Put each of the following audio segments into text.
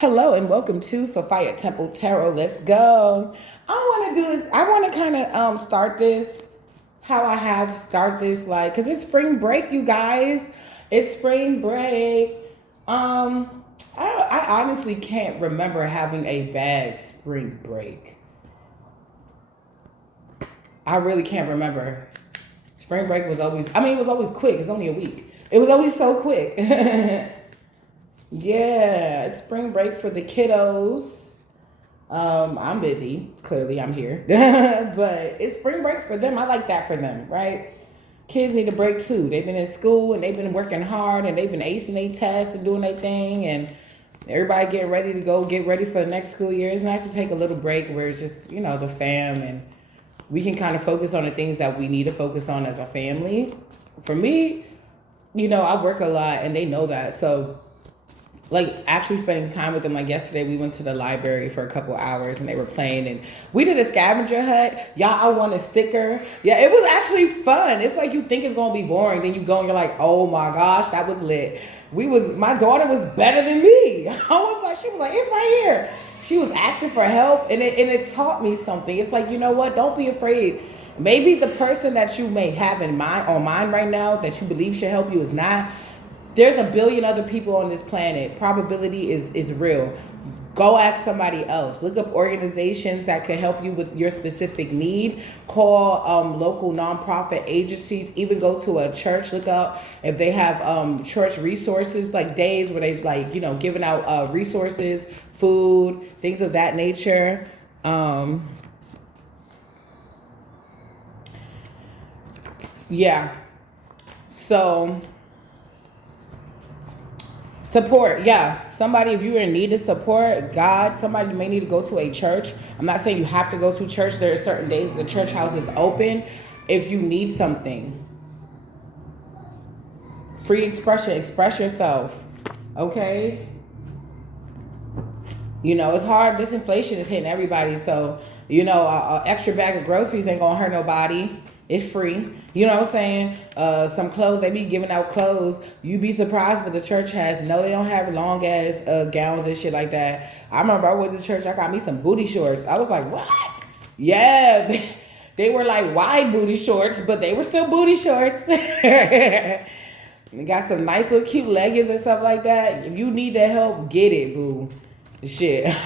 Hello and welcome to Sophia Temple Tarot. Let's go. I want to kind of start this how I have start this cuz it's spring break, you guys. It's spring break. I honestly can't remember having a bad spring break. I really can't remember. Spring break was always it was always quick. It's only a week. It was always so quick. Yeah, it's spring break for the kiddos. I'm busy. Clearly, I'm here, but it's spring break for them. I like that for them, right? Kids need a break too. They've been in school and they've been working hard and they've been acing their tests and doing their thing, and everybody getting ready to go get ready for the next school year. It's nice to take a little break where it's just the fam, and we can kind of focus on the things that we need to focus on as a family. For me, I work a lot and they know that, so like actually spending time with them. Like yesterday we went to the library for a couple hours and they were playing and we did a scavenger hunt. Y'all, I won a sticker. Yeah, it was actually fun. It's like you think it's gonna be boring, then you go and you're like, oh my gosh, that was lit. My daughter was better than me. She was like, it's right here. She was asking for help, and it taught me something. It's like, you know what, don't be afraid. Maybe the person that you may have in mind right now that you believe should help you is not. There's a billion other people on this planet. Probability is real. Go ask somebody else. Look up organizations that can help you with your specific need. Call local nonprofit agencies. Even go to a church. Look up if they have church resources, like days where they're giving out resources, food, things of that nature. Yeah. So support, yeah. Somebody, if you're in need of support, somebody may need to go to a church. I'm not saying you have to go to church. There are certain days the church house is open. If you need something, free expression, express yourself. Okay? It's hard. This inflation is hitting everybody. So, an extra bag of groceries ain't gonna hurt nobody. It's free. You know what I'm saying? Some clothes, they be giving out clothes. You'd be surprised what the church has. No, they don't have long ass gowns and shit like that. I remember I went to church, I got me some booty shorts. I was like, what? Yeah. They were like wide booty shorts, but they were still booty shorts. They got some nice little cute leggings and stuff like that. If you need that help, get it, boo. Shit.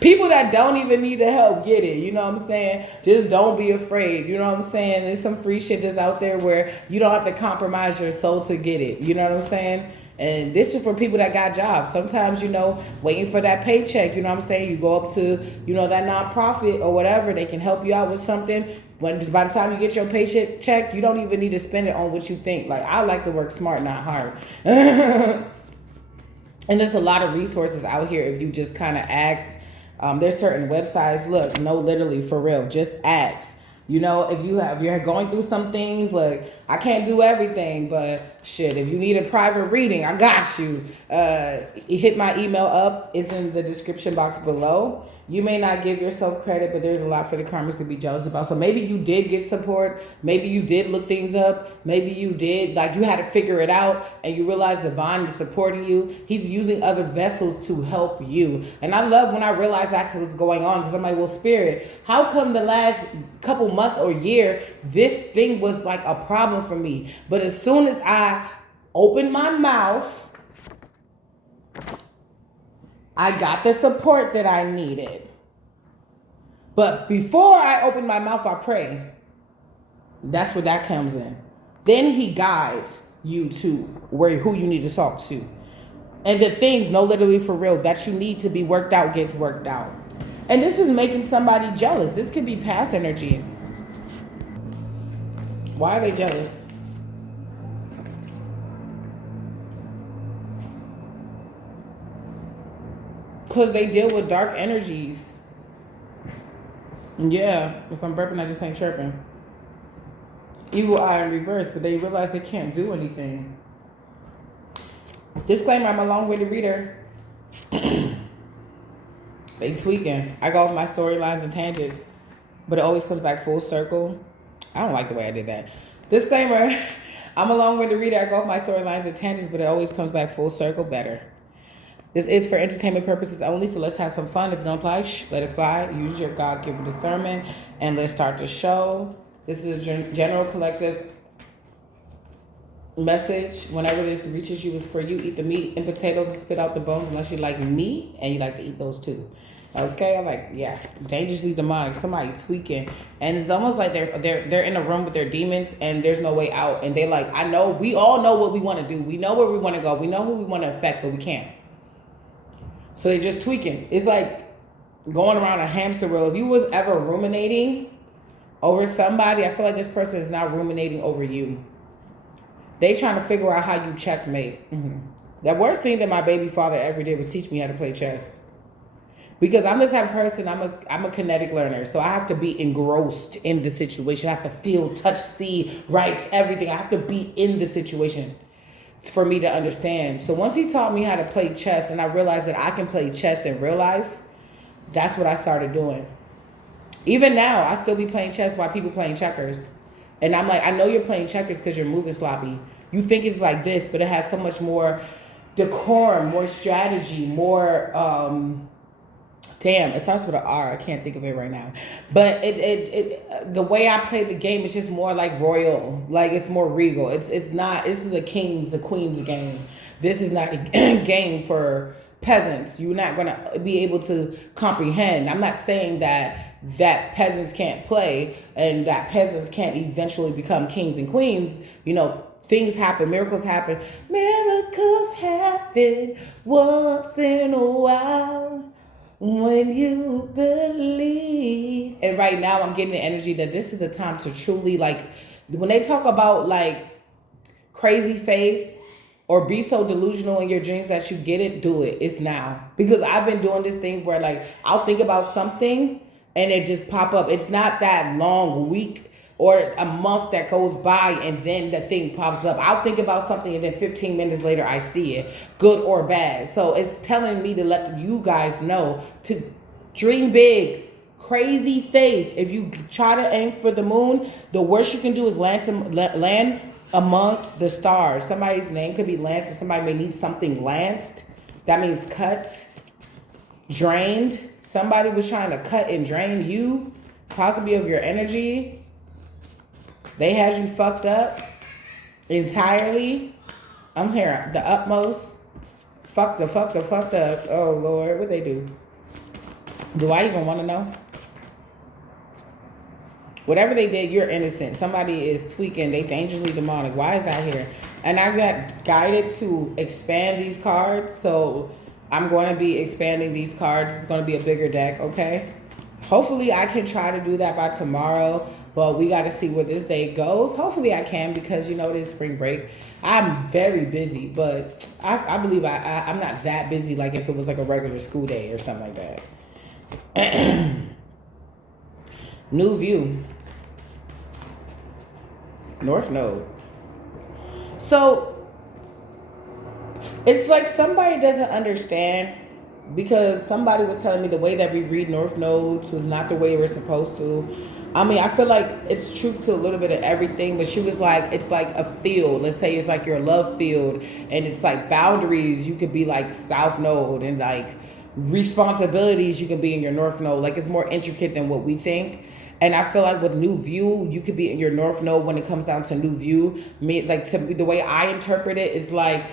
People that don't even need the help get it. You know what I'm saying? Just don't be afraid. You know what I'm saying? There's some free shit that's out there where you don't have to compromise your soul to get it. You know what I'm saying? And this is for people that got jobs. Sometimes, waiting for that paycheck, you know what I'm saying? You go up to, that nonprofit or whatever, they can help you out with something. When by the time you get your paycheck check, you don't even need to spend it on what you think. Like, I like to work smart, not hard. And there's a lot of resources out here if you just kind of ask. There's certain websites. Look, no, literally, for real, just ask. If you're going through some things, look, I can't do everything, but shit, if you need a private reading, I got you. Hit my email up. It's in the description box below. You may not give yourself credit, but there's a lot for the karmas to be jealous about. So maybe you did get support. Maybe you did look things up. Maybe you did, you had to figure it out and you realize divine is supporting you. He's using other vessels to help you. And I love when I realize that's what's going on, because I'm like, well, Spirit, how come the last couple months or year, this thing was like a problem for me? But as soon as I opened my mouth, I got the support that I needed. But before I open my mouth, I pray. That's where that comes in. Then he guides you to who you need to talk to. And the things, no, literally for real, that you need to be worked out gets worked out. And this is making somebody jealous. This could be past energy. Why are they jealous? Because they deal with dark energies. Yeah, if I'm burping, I just ain't chirping. Evil eye in reverse, but they realize they can't do anything. Disclaimer, I'm a long-winded reader. They tweaking. I go off my storylines and tangents, but it always comes back full circle. I don't like the way I did that. Disclaimer, I'm a long-winded reader. I go off my storylines and tangents, but it always comes back full circle better. This is for entertainment purposes only, so let's have some fun. If you don't apply, let it fly. Use your God-given discernment, and let's start the show. This is a general collective message. Whenever this reaches you, is for you. Eat the meat and potatoes and spit out the bones, unless you like meat and you like to eat those too. Okay, I'm like, yeah, dangerously demonic. Somebody tweaking, and it's almost like they're in a room with their demons, and there's no way out. And they like, I know, we all know what we want to do. We know where we want to go. We know who we want to affect, but we can't. So they're just tweaking. It's like going around a hamster wheel. If you was ever ruminating over somebody, I feel like this person is now ruminating over you. They trying to figure out how you checkmate. Mm-hmm. The worst thing that my baby father ever did was teach me how to play chess. Because I'm the type of person, I'm a kinetic learner. So I have to be engrossed in the situation. I have to feel, touch, see, write, everything. I have to be in the situation for me to understand. So once he taught me how to play chess, and I realized that I can play chess in real life, that's what I started doing. Even now, I still be playing chess while people playing checkers. And I'm like, I know you're playing checkers because you're moving sloppy. You think it's like this, but it has so much more decorum, more strategy, more damn, it starts with an R. I can't think of it right now. But it the way I play the game is just more like royal. Like, it's more regal. It's not, this is a king's, a queen's game. This is not a game for peasants. You're not going to be able to comprehend. I'm not saying that peasants can't play and that peasants can't eventually become kings and queens. You know, things happen, miracles happen. Miracles happen once in a while. When you believe. And right now I'm getting the energy that this is the time to truly, like, when they talk about like crazy faith or be so delusional in your dreams that you get it, do it. It's now. Because I've been doing this thing where like I'll think about something and it just pop up. It's not that long week or a month that goes by and then the thing pops up. I'll think about something and then 15 minutes later I see it, good or bad. So it's telling me to let you guys know to dream big, crazy faith. If you try to aim for the moon, the worst you can do is land amongst the stars. Somebody's name could be Lance, and somebody may need something lanced. That means cut, drained. Somebody was trying to cut and drain you, possibly of your energy. They had you fucked up entirely. I'm here, the utmost. Fucked up. Oh, Lord, what they do? Do I even want to know? Whatever they did, you're innocent. Somebody is tweaking. They dangerously demonic. Why is that here? And I got guided to expand these cards. So I'm going to be expanding these cards. It's going to be a bigger deck, okay? Hopefully I can try to do that by tomorrow. But we got to see where this day goes. Hopefully I can, because, you know, it is spring break. I'm very busy, but I believe I'm not that busy like if it was like a regular school day or something like that. New View. North Node. So it's like somebody doesn't understand, because somebody was telling me the way that we read North Nodes was not the way we're supposed to. I mean, I feel like it's truth to a little bit of everything, but she was like, it's like a field. Let's say it's like your love field, and it's like boundaries. You could be like South Node, and like responsibilities, you can be in your North Node. Like, it's more intricate than what we think. And I feel like with New View, you could be in your North Node when it comes down to New View. Like, to the way I interpret it is like,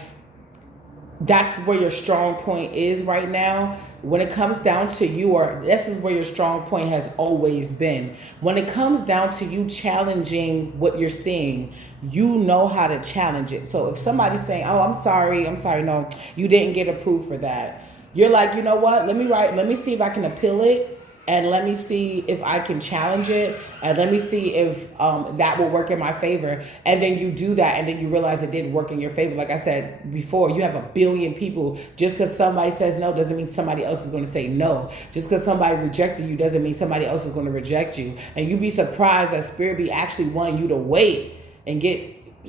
that's where your strong point is right now. When it comes down to you, or this is where your strong point has always been. When it comes down to you challenging what you're seeing, you know how to challenge it. So if somebody's saying, oh, I'm sorry, no, you didn't get approved for that. You're like, you know what? Let me see if I can appeal it. And let me see if I can challenge it. And let me see if that will work in my favor. And then you do that, and then you realize it didn't work in your favor. Like I said before, you have a billion people. Just because somebody says no doesn't mean somebody else is going to say no. Just because somebody rejected you doesn't mean somebody else is going to reject you. And you'd be surprised that Spirit be actually wanting you to wait and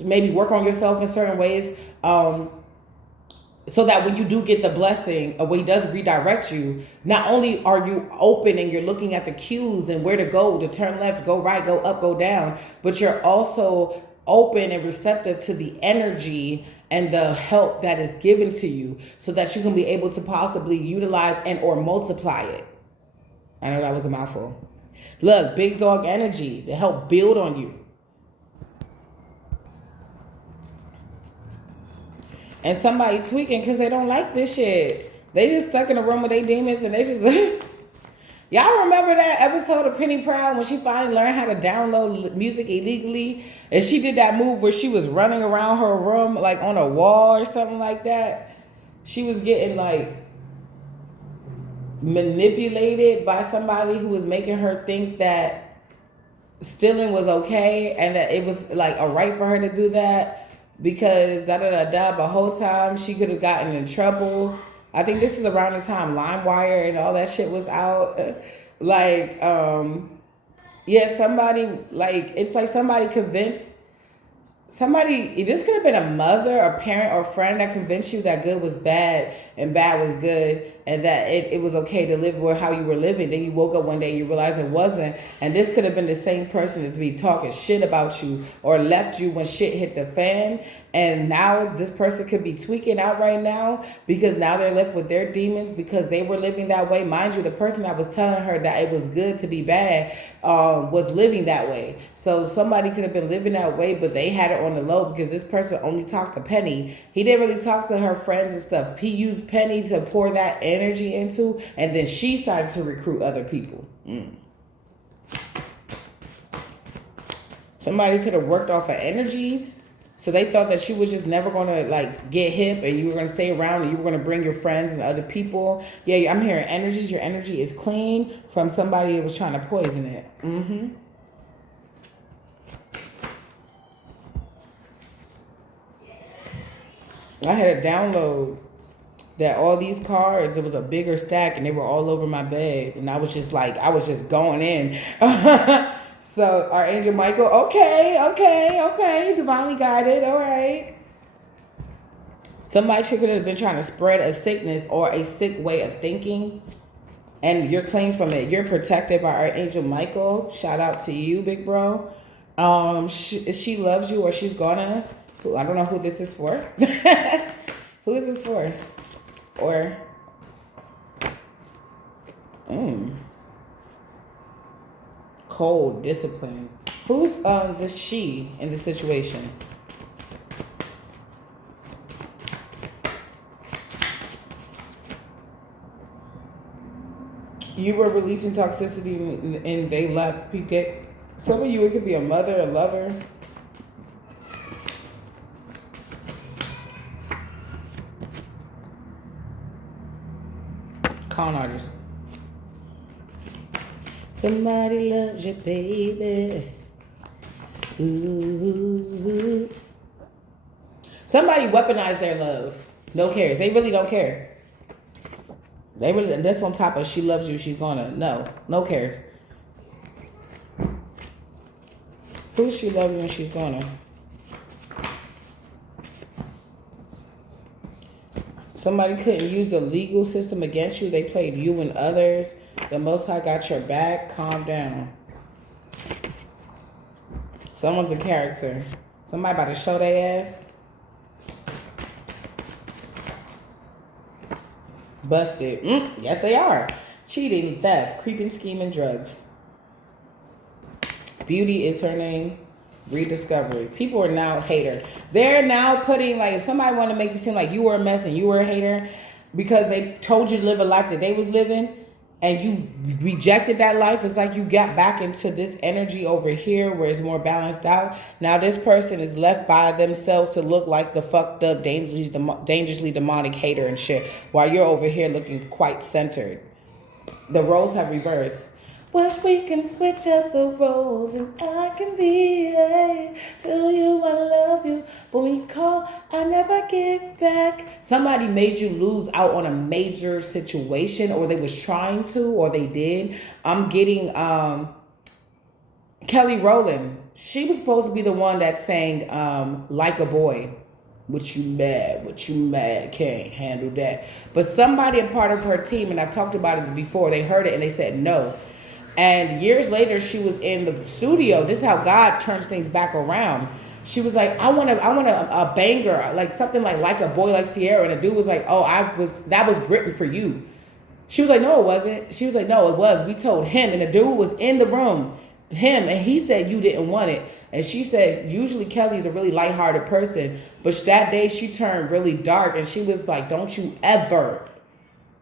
maybe work on yourself in certain ways. So that when you do get the blessing, or when he does redirect you, not only are you open and you're looking at the cues and where to go, to turn left, go right, go up, go down, but you're also open and receptive to the energy and the help that is given to you so that you can be able to possibly utilize and or multiply it. I know that was a mouthful. Look, big dog energy to help build on you. And somebody tweaking because they don't like this shit. They just stuck in a room with their demons and they just... Y'all remember that episode of Penny Proud when she finally learned how to download music illegally? And she did that move where she was running around her room like on a wall or something like that. She was getting like manipulated by somebody who was making her think that stealing was okay and that it was like a right for her to do that because da-da-da-da. But the whole time she could have gotten in trouble. I think this is around the time LimeWire and all that shit was out. Like, yeah, somebody, like, it's like somebody convinced, somebody, this could have been a mother, a parent, or friend that convinced you that good was bad and bad was good and that it was okay to live how you were living. Then you woke up one day and you realized it wasn't. And this could have been the same person to be talking shit about you or left you when shit hit the fan. And now this person could be tweaking out right now because now they're left with their demons because they were living that way. Mind you, the person that was telling her that it was good to be bad was living that way. So somebody could have been living that way, but they had it on the low because this person only talked to Penny. He didn't really talk to her friends and stuff. He used Penny to pour that energy into, and then she started to recruit other people. Somebody could have worked off of energies. So they thought that you were just never going to like get hip and you were going to stay around and you were going to bring your friends and other people. Yeah, I'm hearing energies. Your energy is clean from somebody that was trying to poison it. I had a download that all these cards, it was a bigger stack and they were all over my bed. And I was just like, I was just going in. So Archangel Michael, okay. Divinely guided, all right. Somebody could have been trying to spread a sickness or a sick way of thinking. And you're clean from it. You're protected by Archangel Michael. Shout out to you, big bro. She loves you or she's gonna. I don't know who this is for. Who is this for? Or... cold discipline. Who's the she in the situation? You were releasing toxicity and they left. Some of you, it could be a mother, a lover. Con artist. Somebody loves you, baby. Ooh. Somebody weaponized their love. No cares. They really don't care. They really, and that's on top of she loves you, she's gonna. No cares. Who's she love you and she's gonna? Somebody couldn't use the legal system against you. They played you and others. The Most High got your back. Calm down. Someone's a character. Somebody about to show their ass. Busted. Yes, they are. Cheating, theft, creeping, scheming, drugs. Beauty is her name. Rediscovery. People are now hater. They're now putting, like, if somebody wanted to make it seem like you were a mess and you were a hater because they told you to live a life that they was living and you rejected that life, it's like you got back into this energy over here where it's more balanced out. Now this person is left by themselves to look like the fucked up, dangerously demonic hater and shit while you're over here looking quite centered. The roles have reversed. Wish we can switch up the roles and I can be tell you I love you, but when you call, I never get back. Somebody made you lose out on a major situation, or they was trying to, or they did. I'm getting Kelly Rowland. She was supposed to be the one that sang Like a Boy. What you mad, can't handle that. But somebody, a part of her team, and I've talked about it before, they heard it and they said no. And years later, she was in the studio. This is how God turns things back around. She was like, I want a banger, like something like a boy like Sierra. And the dude was like, oh, that was written for you. She was like, no, it wasn't. She was like, no, it was. We told him, and the dude was in the room, him, and he said you didn't want it. And she said, usually Kelly's a really lighthearted person, but that day she turned really dark, and she was like, don't you ever.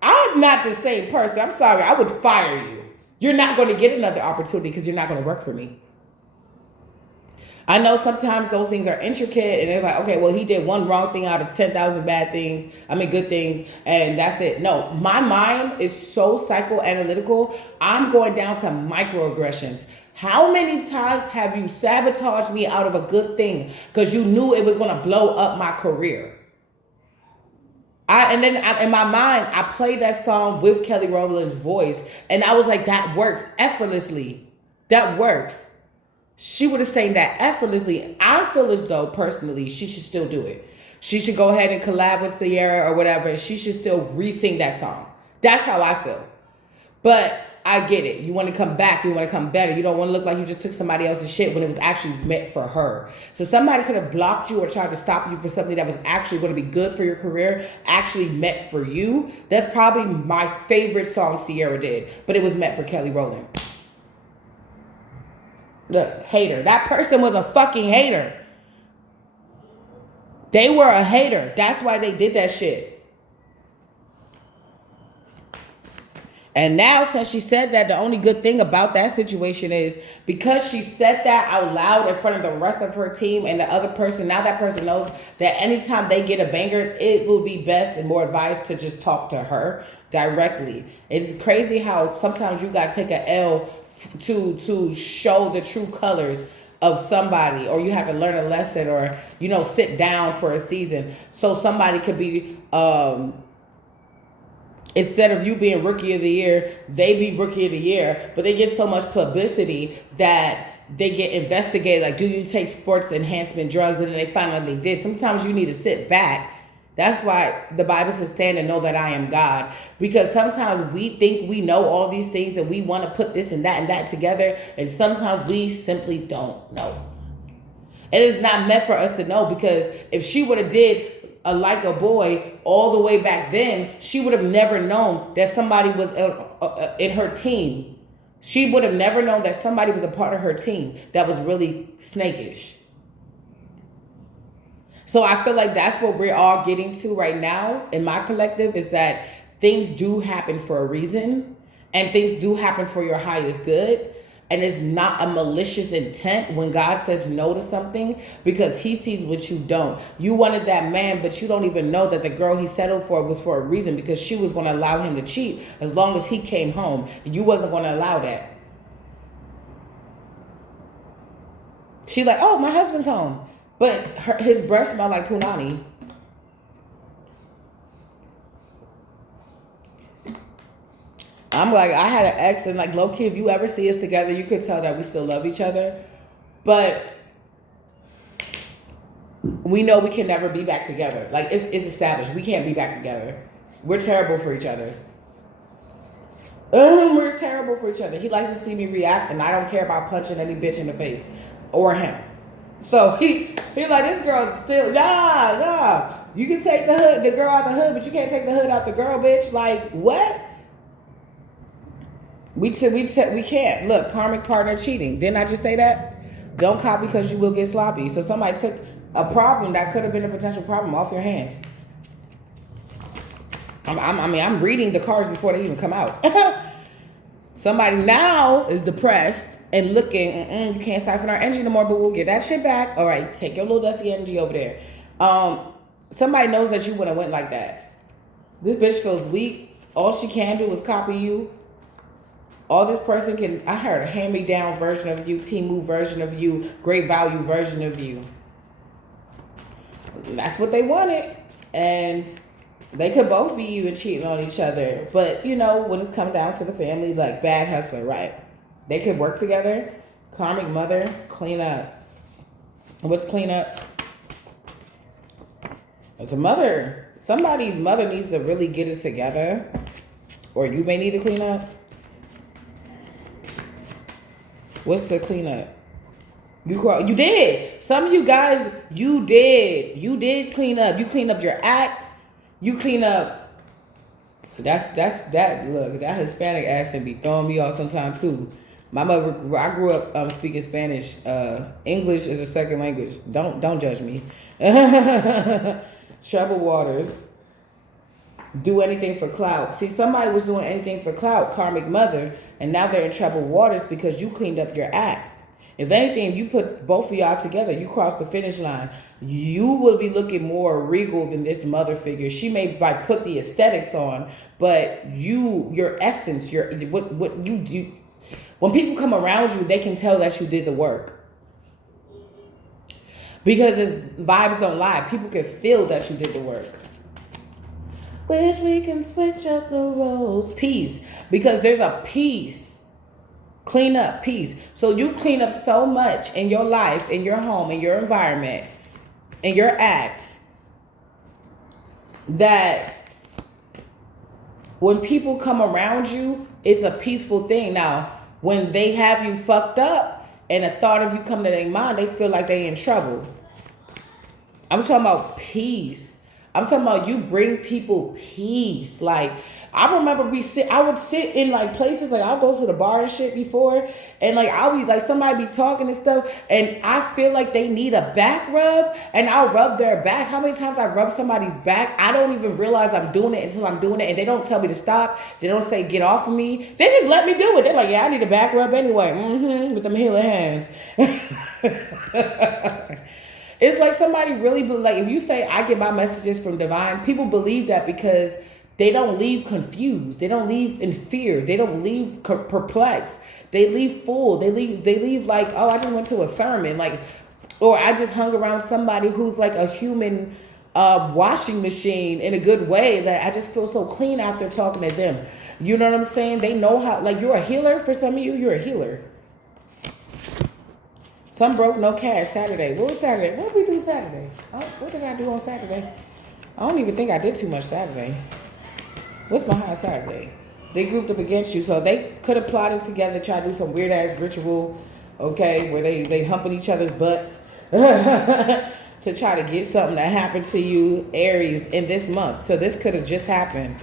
I'm not the same person. I'm sorry. I would fire you. You're not going to get another opportunity because you're not going to work for me. I know sometimes those things are intricate and it's like, okay, well, he did one wrong thing out of 10,000 good things, and that's it. No, my mind is so psychoanalytical. I'm going down to microaggressions. How many times have you sabotaged me out of a good thing because you knew it was going to blow up my career? In my mind, I played that song with Kelly Rowland's voice, and I was like, that works effortlessly. That works. She would have sang that effortlessly. I feel as though, personally, she should still do it. She should go ahead and collab with Sierra or whatever, and she should still re-sing that song. That's how I feel. But I get it. You want to come back. You want to come better. You don't want to look like you just took somebody else's shit when it was actually meant for her. So somebody could have blocked you or tried to stop you for something that was actually going to be good for your career, actually meant for you. That's probably my favorite song Sierra did, but it was meant for Kelly Rowland. Look, hater. That person was a fucking hater. They were a hater. That's why they did that shit. And now, since she said that, the only good thing about that situation is because she said that out loud in front of the rest of her team and the other person, now that person knows that anytime they get a banger, it will be best and more advised to just talk to her directly. It's crazy how sometimes you got to take an L to show the true colors of somebody, or you have to learn a lesson, or sit down for a season so somebody could be instead of you being rookie of the year, they be rookie of the year, but they get so much publicity that they get investigated, like, do you take sports enhancement drugs? And then they find out they did. Sometimes you need to sit back. That's why the Bible says, stand and know that I am God. Because sometimes we think we know all these things and we want to put this and that together. And sometimes we simply don't know. It is not meant for us to know, because if she would have did like a boy all the way back then, she would have never known that somebody was in her team. She would have never known that somebody was a part of her team that was really snakish. So I feel like that's what we're all getting to right now in my collective, is that things do happen for a reason, and things do happen for your highest good. And it's not a malicious intent when God says no to something, because he sees what you don't. You wanted that man, but you don't even know that the girl he settled for was for a reason, because she was going to allow him to cheat as long as he came home. You wasn't going to allow that. She like, oh, my husband's home. But his breath smelled like punani. I'm like, I had an ex, and like, low-key, if you ever see us together, you could tell that we still love each other. But we know we can never be back together. Like, it's established. We can't be back together. We're terrible for each other. We're terrible for each other. He likes to see me react, and I don't care about punching any bitch in the face or him. So he's like, this girl's still, nah. You can take the girl out the hood, but you can't take the hood out the girl, bitch. Like, what? We can't. Look, karmic partner cheating. Didn't I just say that? Don't copy, because you will get sloppy. So somebody took a problem that could have been a potential problem off your hands. I'm reading the cards before they even come out. Somebody now is depressed and looking, you can't siphon our energy no more, but we'll get that shit back. All right, take your little dusty energy over there. Somebody knows that you wouldn't have went like that. This bitch feels weak. All she can do is copy you. All this person can, I heard a hand-me-down version of you, Temu version of you, great value version of you. That's what they wanted. And they could both be you and cheating on each other. But, when it's come down to the family, like bad hustler, right? They could work together. Karmic mother, clean up. What's clean up? It's a mother. Somebody's mother needs to really get it together. Or you may need to clean up. What's the cleanup? You did. Some of you guys, you did. You did clean up. You clean up your act. You clean up. That. Look, that Hispanic accent be throwing me off sometimes too. My mother, I grew up speaking Spanish. English is a second language. Don't judge me. Troubled waters. Do anything for clout. See, somebody was doing anything for clout, karmic mother, and now they're in troubled waters because you cleaned up your act. If anything, you put both of y'all together, you cross the finish line. You will be looking more regal than this mother figure. She may like put the aesthetics on, but your essence, what you do. When people come around you, they can tell that you did the work. Because vibes don't lie. People can feel that you did the work. Wish we can switch up the roles. Peace. Because there's a peace. Clean up, peace. So you clean up so much in your life, in your home, in your environment, in your acts, that when people come around you, it's a peaceful thing. Now, when they have you fucked up and a thought of you come to their mind, they feel like they in trouble. I'm talking about peace. I'm talking about you bring people peace. Like, I remember I would sit in like places, like I'll go to the bar and shit before, and like I'll be like, somebody be talking and stuff, and I feel like they need a back rub, and I'll rub their back. How many times I rub somebody's back, I don't even realize I'm doing it until I'm doing it, and they don't tell me to stop. They don't say get off of me. They just let me do it. They're like, yeah, I need a back rub anyway. With them healing hands. It's like somebody really, like if you say I get my messages from divine, people believe that because they don't leave confused. They don't leave in fear. They don't leave perplexed. They leave full. They leave like, oh, I just went to a sermon, like, or I just hung around somebody who's like a human washing machine in a good way, that I just feel so clean after talking to them. You know what I'm saying? They know how, like, you're a healer. For some of you, you're a healer. Some broke, no cash Saturday. What was Saturday? What did we do Saturday? What did I do on Saturday? I don't even think I did too much Saturday. What's behind Saturday? They grouped up against you, so they could have plotted together, try to do some weird ass ritual, okay, where they humping each other's butts to try to get something that happened to you, Aries, in this month. So this could have just happened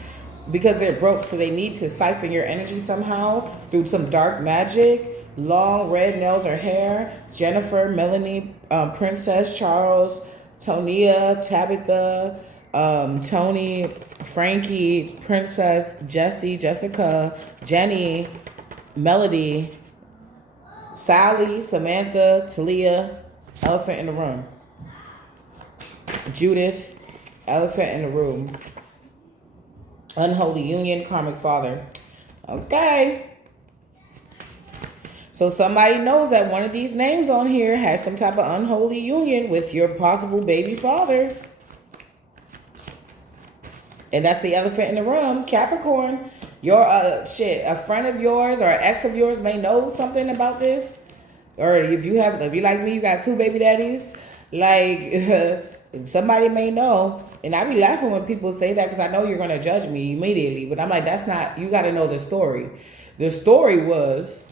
because they're broke, so they need to siphon your energy somehow through some dark magic. Long red nails or hair. Jennifer, Melanie, Princess, Charles, Tonia, Tabitha, Tony, Frankie, Princess, Jessie, Jessica, Jenny, Melody, Sally, Samantha, Talia, elephant in the room. Judith, elephant in the room. Unholy union, karmic father. Okay. So somebody knows that one of these names on here has some type of unholy union with your possible baby father. And that's the elephant in the room, Capricorn. Your a friend of yours or an ex of yours may know something about this. Or if you like me, you got two baby daddies, like somebody may know. And I be laughing when people say that because I know you're gonna judge me immediately. But I'm like, that's not, you gotta know the story. The story was,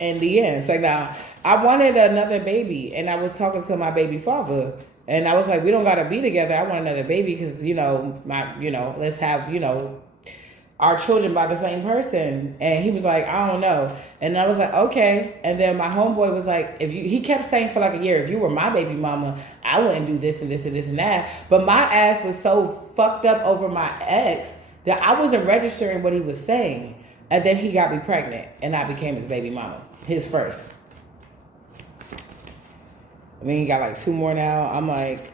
in the end, so now I wanted another baby, and I was talking to my baby father, and I was like, we don't gotta be together. I want another baby because let's have our children by the same person. And he was like, I don't know. And I was like, okay. And then my homeboy was like, he kept saying for like a year, if you were my baby mama, I wouldn't do this and this and this and that. But my ass was so fucked up over my ex that I wasn't registering what he was saying. And then he got me pregnant, and I became his baby mama, his first. I mean, he got like 2 more now. I'm like,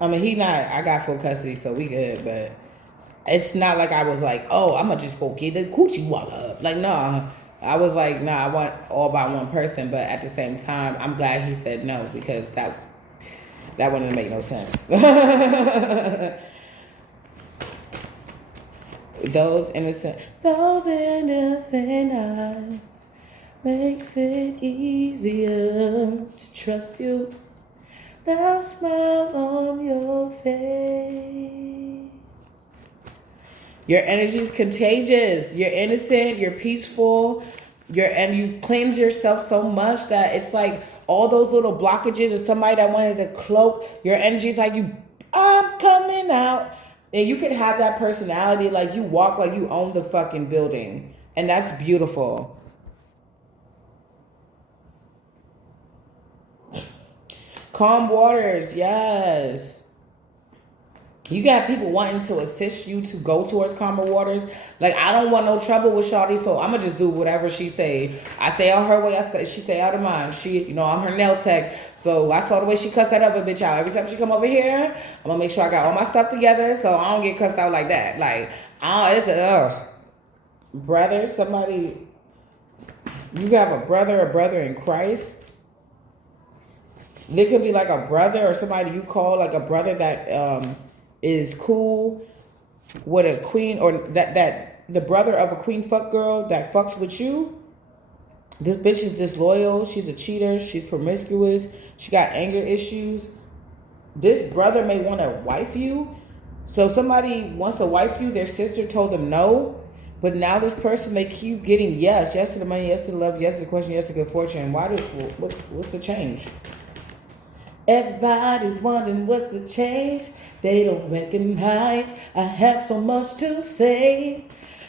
I got full custody, so we good, but it's not like I was like, oh, I'm gonna just go get the coochie water up. Like, no, I was like, nah, I want all by one person, but at the same time, I'm glad he said no, because that wouldn't make no sense. Those innocent eyes makes it easier to trust you. That smile on your face. Your energy is contagious. You're innocent. You're peaceful. and you've cleansed yourself so much that it's like all those little blockages of somebody that wanted to cloak your energy. Is like I'm coming out. And you can have that personality, like you walk like you own the fucking building. And that's beautiful. Calm waters, yes. You got people wanting to assist you to go towards calmer waters. Like, I don't want no trouble with Shawty, so I'm going to just do whatever she say. I stay out her way, she stay out of mine. I'm her nail tech. So I saw the way she cussed that other bitch out. Every time she come over here, I'm going to make sure I got all my stuff together so I don't get cussed out like that. Like, brother, somebody, you have a brother in Christ. There could be like a brother or somebody you call like a brother that is cool with a queen, or that the brother of a queen fuck girl that fucks with you. This bitch is disloyal. She's a cheater. She's promiscuous. She got anger issues. This brother may want to wife you. So somebody wants to wife you. Their sister told them no. But now this person, they keep getting yes. Yes to the money, yes to the love, yes to the question, yes to good fortune. What's the change? Everybody's wondering what's the change. They don't recognize I have so much to say.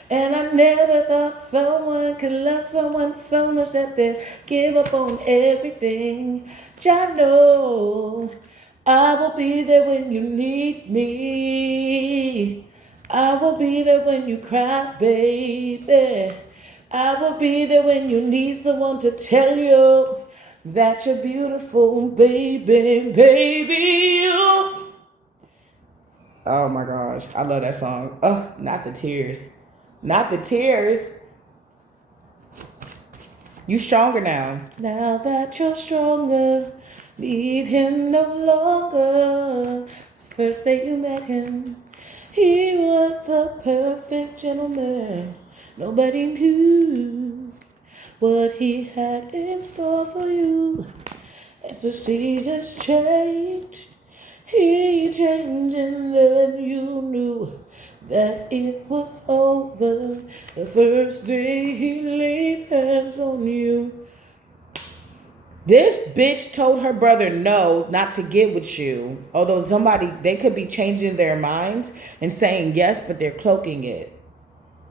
And I never thought someone could love someone so much that they'd give up on everything. I know I will be there when you need me. I will be there when you cry, baby. I will be there when you need someone to tell you that you're beautiful, baby, baby, you. Oh my gosh, I love that song. Oh, not the tears. Not the tears. You stronger now. Now that you're stronger, need him no longer. First day you met him, he was the perfect gentleman. Nobody knew what he had in store for you. As the seasons changed, he changed, and then you knew that it was over the first day he laid hands on you. This bitch told her brother no, not to get with you. Although they could be changing their minds and saying yes, but they're cloaking it.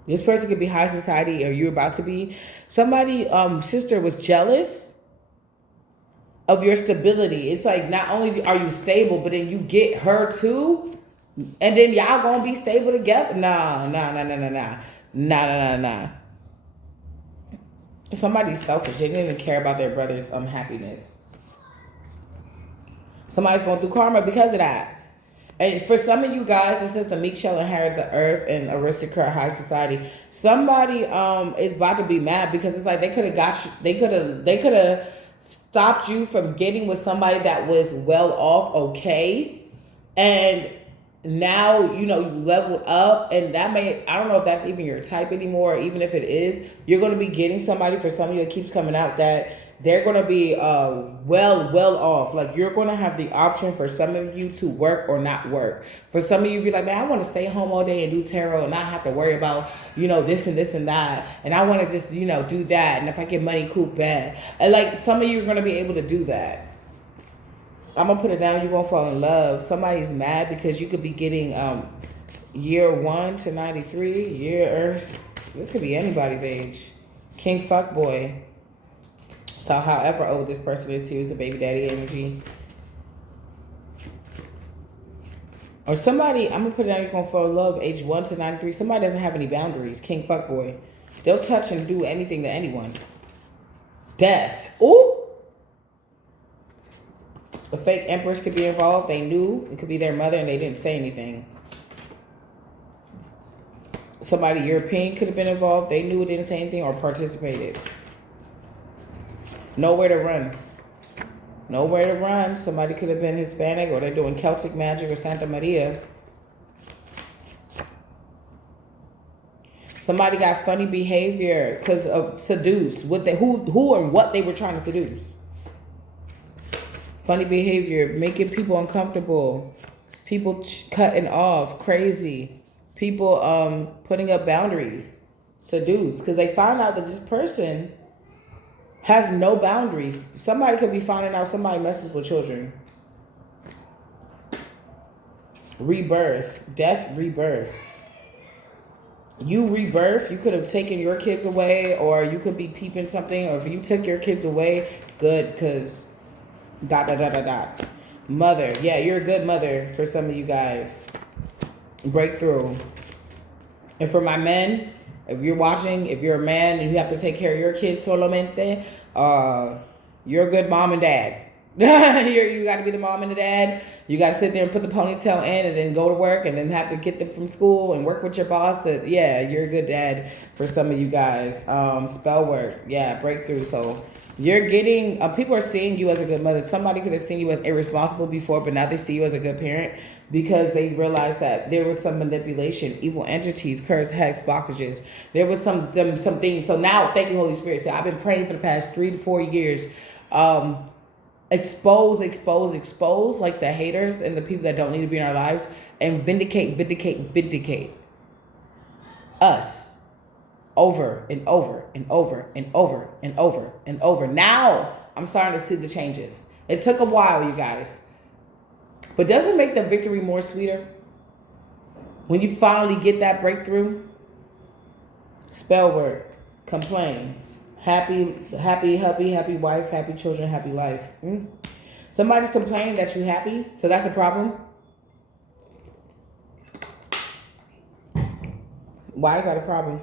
This person could be high society, or you're about to be. Somebody, sister was jealous of your stability. It's like, not only are you stable, but then you get her too. And then y'all gonna be stable together? Nah. Somebody's selfish. They didn't even care about their brother's happiness. Somebody's going through karma because of that. And for some of you guys, it says the meek shall inherit the earth and aristocrat high society. Somebody is about to be mad because it's like they could have got you. They could have stopped you from getting with somebody that was well off, okay, and now you leveled up, and I don't know if that's even your type anymore. Or even if it is, you're going to be getting somebody. For some of you, it keeps coming out that they're going to be well off. Like, you're going to have the option for some of you to work or not work. For some of you, be like, man, I want to stay home all day and do tarot and not have to worry about this and this and that, and I want to just do that, and if I get money, cool, bad. And like, some of you are going to be able to do that. I'm going to put it down. You're going to fall in love. Somebody's mad because you could be getting year 1 to 93, years. This could be anybody's age. King fuckboy. So however old this person is, he was a baby daddy energy. Or somebody, I'm going to put it down, you're going to fall in love, age 1 to 93. Somebody doesn't have any boundaries. King fuckboy. They'll touch and do anything to anyone. Death. Ooh. A fake empress could be involved. They knew. It could be their mother and they didn't say anything. Somebody European could have been involved. They knew it, didn't say anything, or participated. Nowhere to run. Nowhere to run. Somebody could have been Hispanic, or they're doing Celtic magic or Santa Maria. Somebody got funny behavior because of seduce. Who and what they were trying to seduce. Funny behavior, making people uncomfortable. People cutting off, crazy. People putting up boundaries. seduced because they find out that this person has no boundaries. Somebody could be finding out somebody messes with children. Rebirth, death, rebirth. You rebirth, you could have taken your kids away, or you could be peeping something, or if you took your kids away, good, because dot, dot, dot, dot, dot. Mother, yeah, you're a good mother for some of you guys. Breakthrough. And for my men, if you're watching, if you're a man and you have to take care of your kids solamente, you're a good mom and dad. You got to be the mom and the dad. You got to sit there and put the ponytail in and then go to work and then have to get them from school and work with your boss. Yeah, you're a good dad for some of you guys. Spell work. Yeah, breakthrough. So you're getting, people are seeing you as a good mother. Somebody could have seen you as irresponsible before, but now they see you as a good parent because they realized that there was some manipulation, evil entities, curse, hex, blockages. There was some things. So now, thank you, Holy Spirit. So I've been praying for the past 3 to 4 years. Expose like the haters and the people that don't need to be in our lives, and vindicate us over and over and over and over and over and over. Now I'm starting to see the changes. It took a while, you guys, but doesn't make the victory more sweeter when you finally get that breakthrough? Spell word, complain. Happy hubby, happy wife, happy children, happy life. Somebody's complaining that you're happy, so that's a problem. Why is that a problem?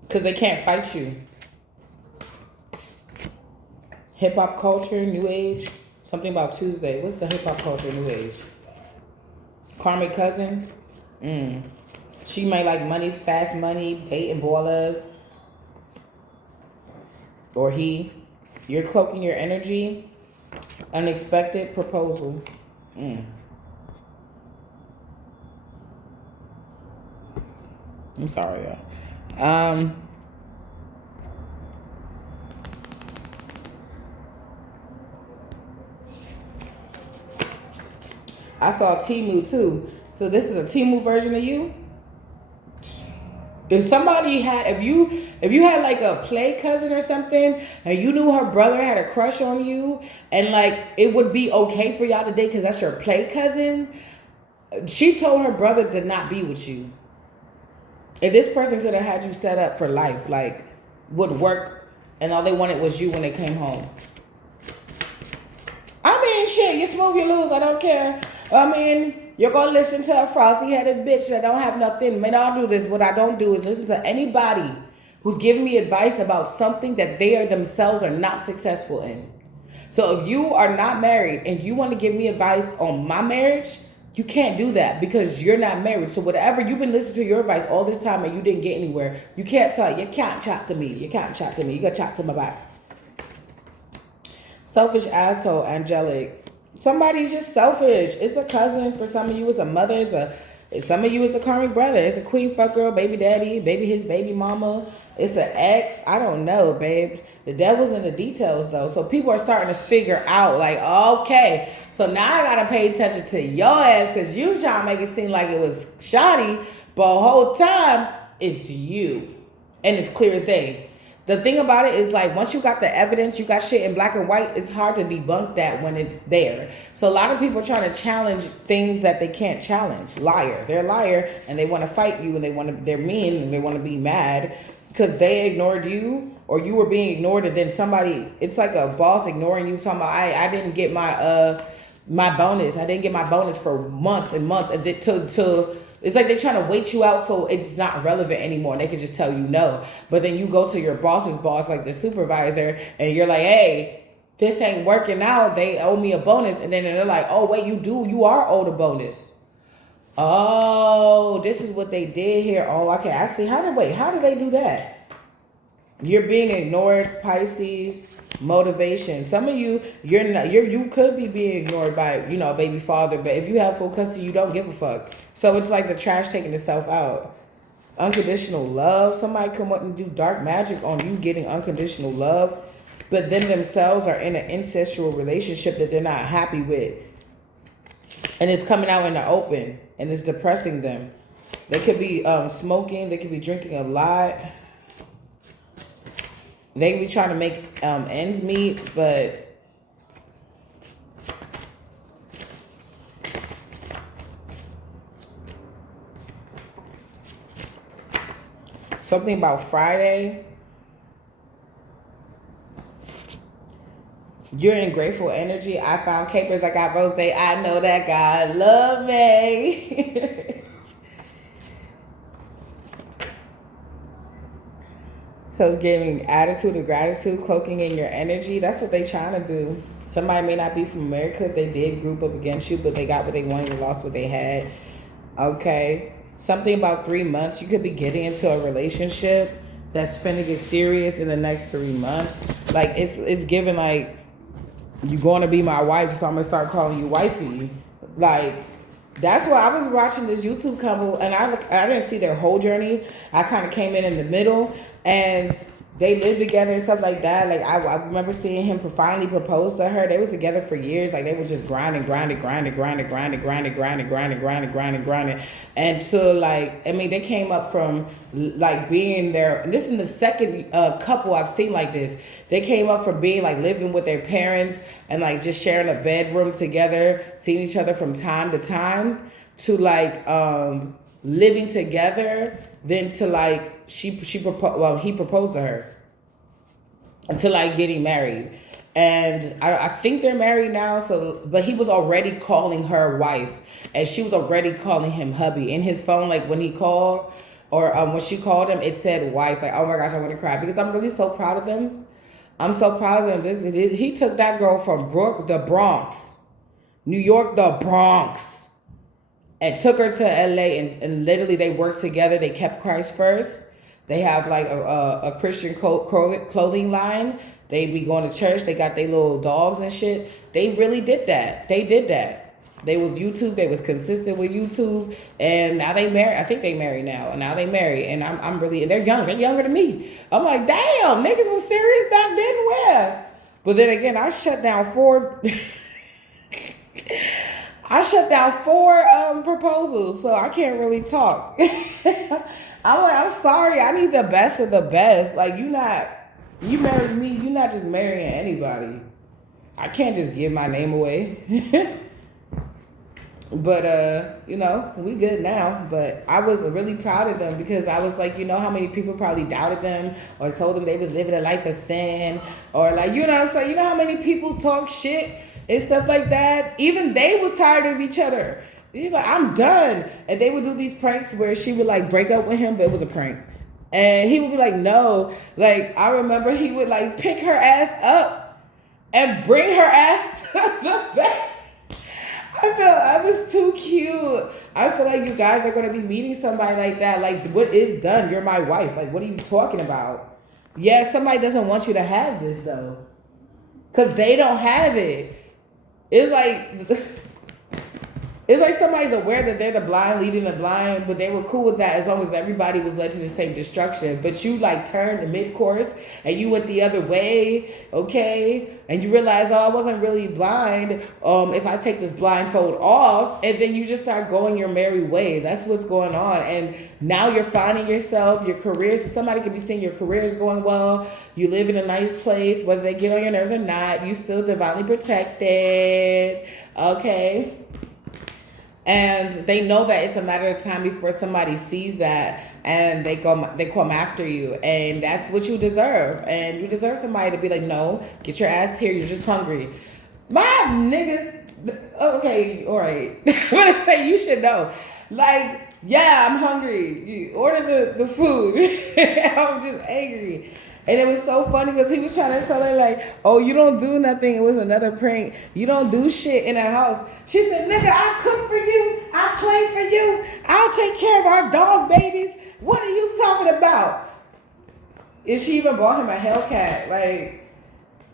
Because they can't fight you. Hip hop culture, new age. Something about Tuesday. What's the hip hop culture, new age? Karmic cousin. She may like money, fast money, dating ballers. Or he. You're cloaking your energy. Unexpected proposal. I'm sorry, y'all. I saw Temu too. So this is a Temu version of you. If somebody had, if you had like a play cousin or something, and you knew her brother had a crush on you, and like it would be okay for y'all to date because that's your play cousin. She told her brother to not be with you. If this person could have had you set up for life, like would work, and all they wanted was you when they came home. I mean, shit, you smooth, you lose. I don't care. I mean, you're going to listen to a frosty-headed bitch that don't have nothing. Man, I'll do this. What I don't do is listen to anybody who's giving me advice about something that they are themselves are not successful in. So if you are not married and you want to give me advice on my marriage, you can't do that because you're not married. So whatever, you've been listening to your advice all this time and you didn't get anywhere. You can't chat to me. You can't chat to me. You got to chat to my back. Selfish asshole, angelic. Somebody's just selfish. It's a cousin. For some of you, it's a mother. Some of you, it's a karmic brother. It's a queen fuck girl, baby daddy, his baby mama. It's an ex. I don't know, babe. The devil's in the details, though. So people are starting to figure out, like, okay, so now I got to pay attention to your ass because you trying to make it seem like it was shoddy, but the whole time, it's you. And it's clear as day. The thing about it is, like, once you got the evidence, you got shit in black and white, it's hard to debunk that when it's there. So a lot of people are trying to challenge things that they can't challenge. Liar. They're a liar, and they want to fight you, and they're mean, and they want to be mad because they ignored you, or you were being ignored, and then somebody, it's like a boss ignoring you, talking about, I didn't get my bonus. I didn't get my bonus for months and months, and it's like they're trying to wait you out so it's not relevant anymore. And they can just tell you no. But then you go to your boss's boss, like the supervisor, and you're like, hey, this ain't working out. They owe me a bonus. And then they're like, oh, wait, you are owed a bonus. Oh, this is what they did here. Oh, okay, I see. How did they do that? You're being ignored, Pisces. Motivation. Some of you, you could be being ignored by, a baby father, but if you have full custody, you don't give a fuck. So it's like the trash taking itself out. Unconditional love. Somebody come up and do dark magic on you getting unconditional love, but them themselves are in an incestual relationship that they're not happy with. and it's coming out in the open, and it's depressing them. They could be smoking. They could be drinking a lot. They could be trying to make ends meet, but something about Friday. You're in grateful energy. I found capers. I got rose. I know that God love me. So it's giving attitude of gratitude, cloaking in your energy. That's what they trying to do. Somebody may not be from America. They did group up against you, but they got what they wanted and lost what they had. Okay. Something about 3 months. You could be getting into a relationship that's finna get serious in the next 3 months. Like it's giving like, you gonna be my wife, so I'm gonna start calling you wifey. Like, that's why I was watching this YouTube couple, and I didn't see their whole journey. I kind of came in the middle, and they lived together and stuff like that. Like I remember seeing him finally propose to her. They was together for years. Like they were just grinding, and so like, I mean, they came up from like being there. This is the second couple I've seen like this. They came up from being like living with their parents and like just sharing a bedroom together, seeing each other from time to time, to like living together. Then to like he proposed to her, until like getting married, and I think they're married now. So, but he was already calling her wife, and she was already calling him hubby in his phone. Like when he called, or when she called him, it said wife. Like, oh my gosh, I want to cry because I'm really so proud of them. I'm so proud of them. He took that girl from the Bronx, New York, the Bronx, and took her to LA, and literally they worked together. They kept Christ first. They have like a Christian clothing line. They be going to church. They got their little dogs and shit. They really did that. They did that. They was YouTube. They was consistent with YouTube, and now they married. I think they married now, and now they married. And I'm really, and they're young. They're younger than me. I'm like, damn, niggas was serious back then. Where? But then again, I shut down 4. I shut down 4 proposals, so I can't really talk. I'm like, I'm sorry. I need the best of the best. Like, you married me. You're not just marrying anybody. I can't just give my name away. But, you know, we good now. But I was really proud of them because I was like, you know how many people probably doubted them or told them they was living a life of sin, or like, you know what I'm saying? You know how many people talk shit and stuff like that? Even they was tired of each other. He's like, I'm done. And they would do these pranks where she would like break up with him, but it was a prank. And he would be like, no. Like, I remember he would like pick her ass up and bring her ass to the bed. I was too cute. I feel like you guys are going to be meeting somebody like that. Like, what is done? You're my wife. Like, what are you talking about? Yeah, somebody doesn't want you to have this, though. Because they don't have it. It's like somebody's aware that they're the blind leading the blind, but they were cool with that as long as everybody was led to the same destruction. But you like turned the mid-course and you went the other way, okay? And you realize, oh, I wasn't really blind. If I take this blindfold off, and then you just start going your merry way. That's what's going on. And now you're finding yourself, your career. So somebody could be saying your career is going well. You live in a nice place, whether they get on your nerves or not. You still divinely protected, okay? And they know that it's a matter of time before somebody sees that and they come after you. And that's what you deserve. And you deserve somebody to be like, no, get your ass here. You're just hungry. My niggas, okay, all right. I'm going to say you should know. Like, yeah, I'm hungry. You order the food. I'm just angry. And it was so funny because he was trying to tell her, like, oh, you don't do nothing. It was another prank. You don't do shit in the house. She said, nigga, I cook for you. I clean for you. I'll take care of our dog babies. What are you talking about? And she even bought him a Hellcat. Like,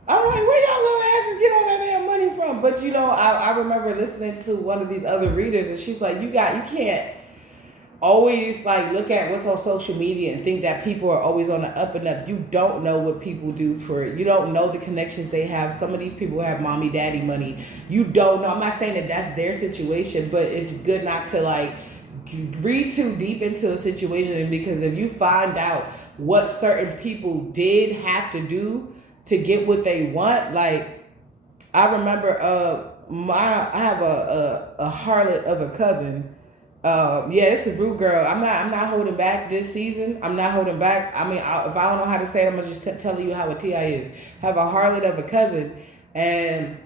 I'm like, where y'all little asses get all that damn money from? But, you know, I remember listening to one of these other readers, and she's like, you can't. always like look at what's on social media and think that people are always on the up and up. You don't know what people do for it. You don't know the connections they have. Some of these people have mommy, daddy money. You don't know. I'm not saying that that's their situation, but it's good not to like read too deep into a situation, because if you find out what certain people did have to do to get what they want, like I remember I have a harlot of a cousin. Yeah, it's a rude girl. I'm not holding back this season. I'm not holding back. I mean, if I don't know how to say it, I'm gonna just tell you how a TI is. Have a harlot of a cousin, and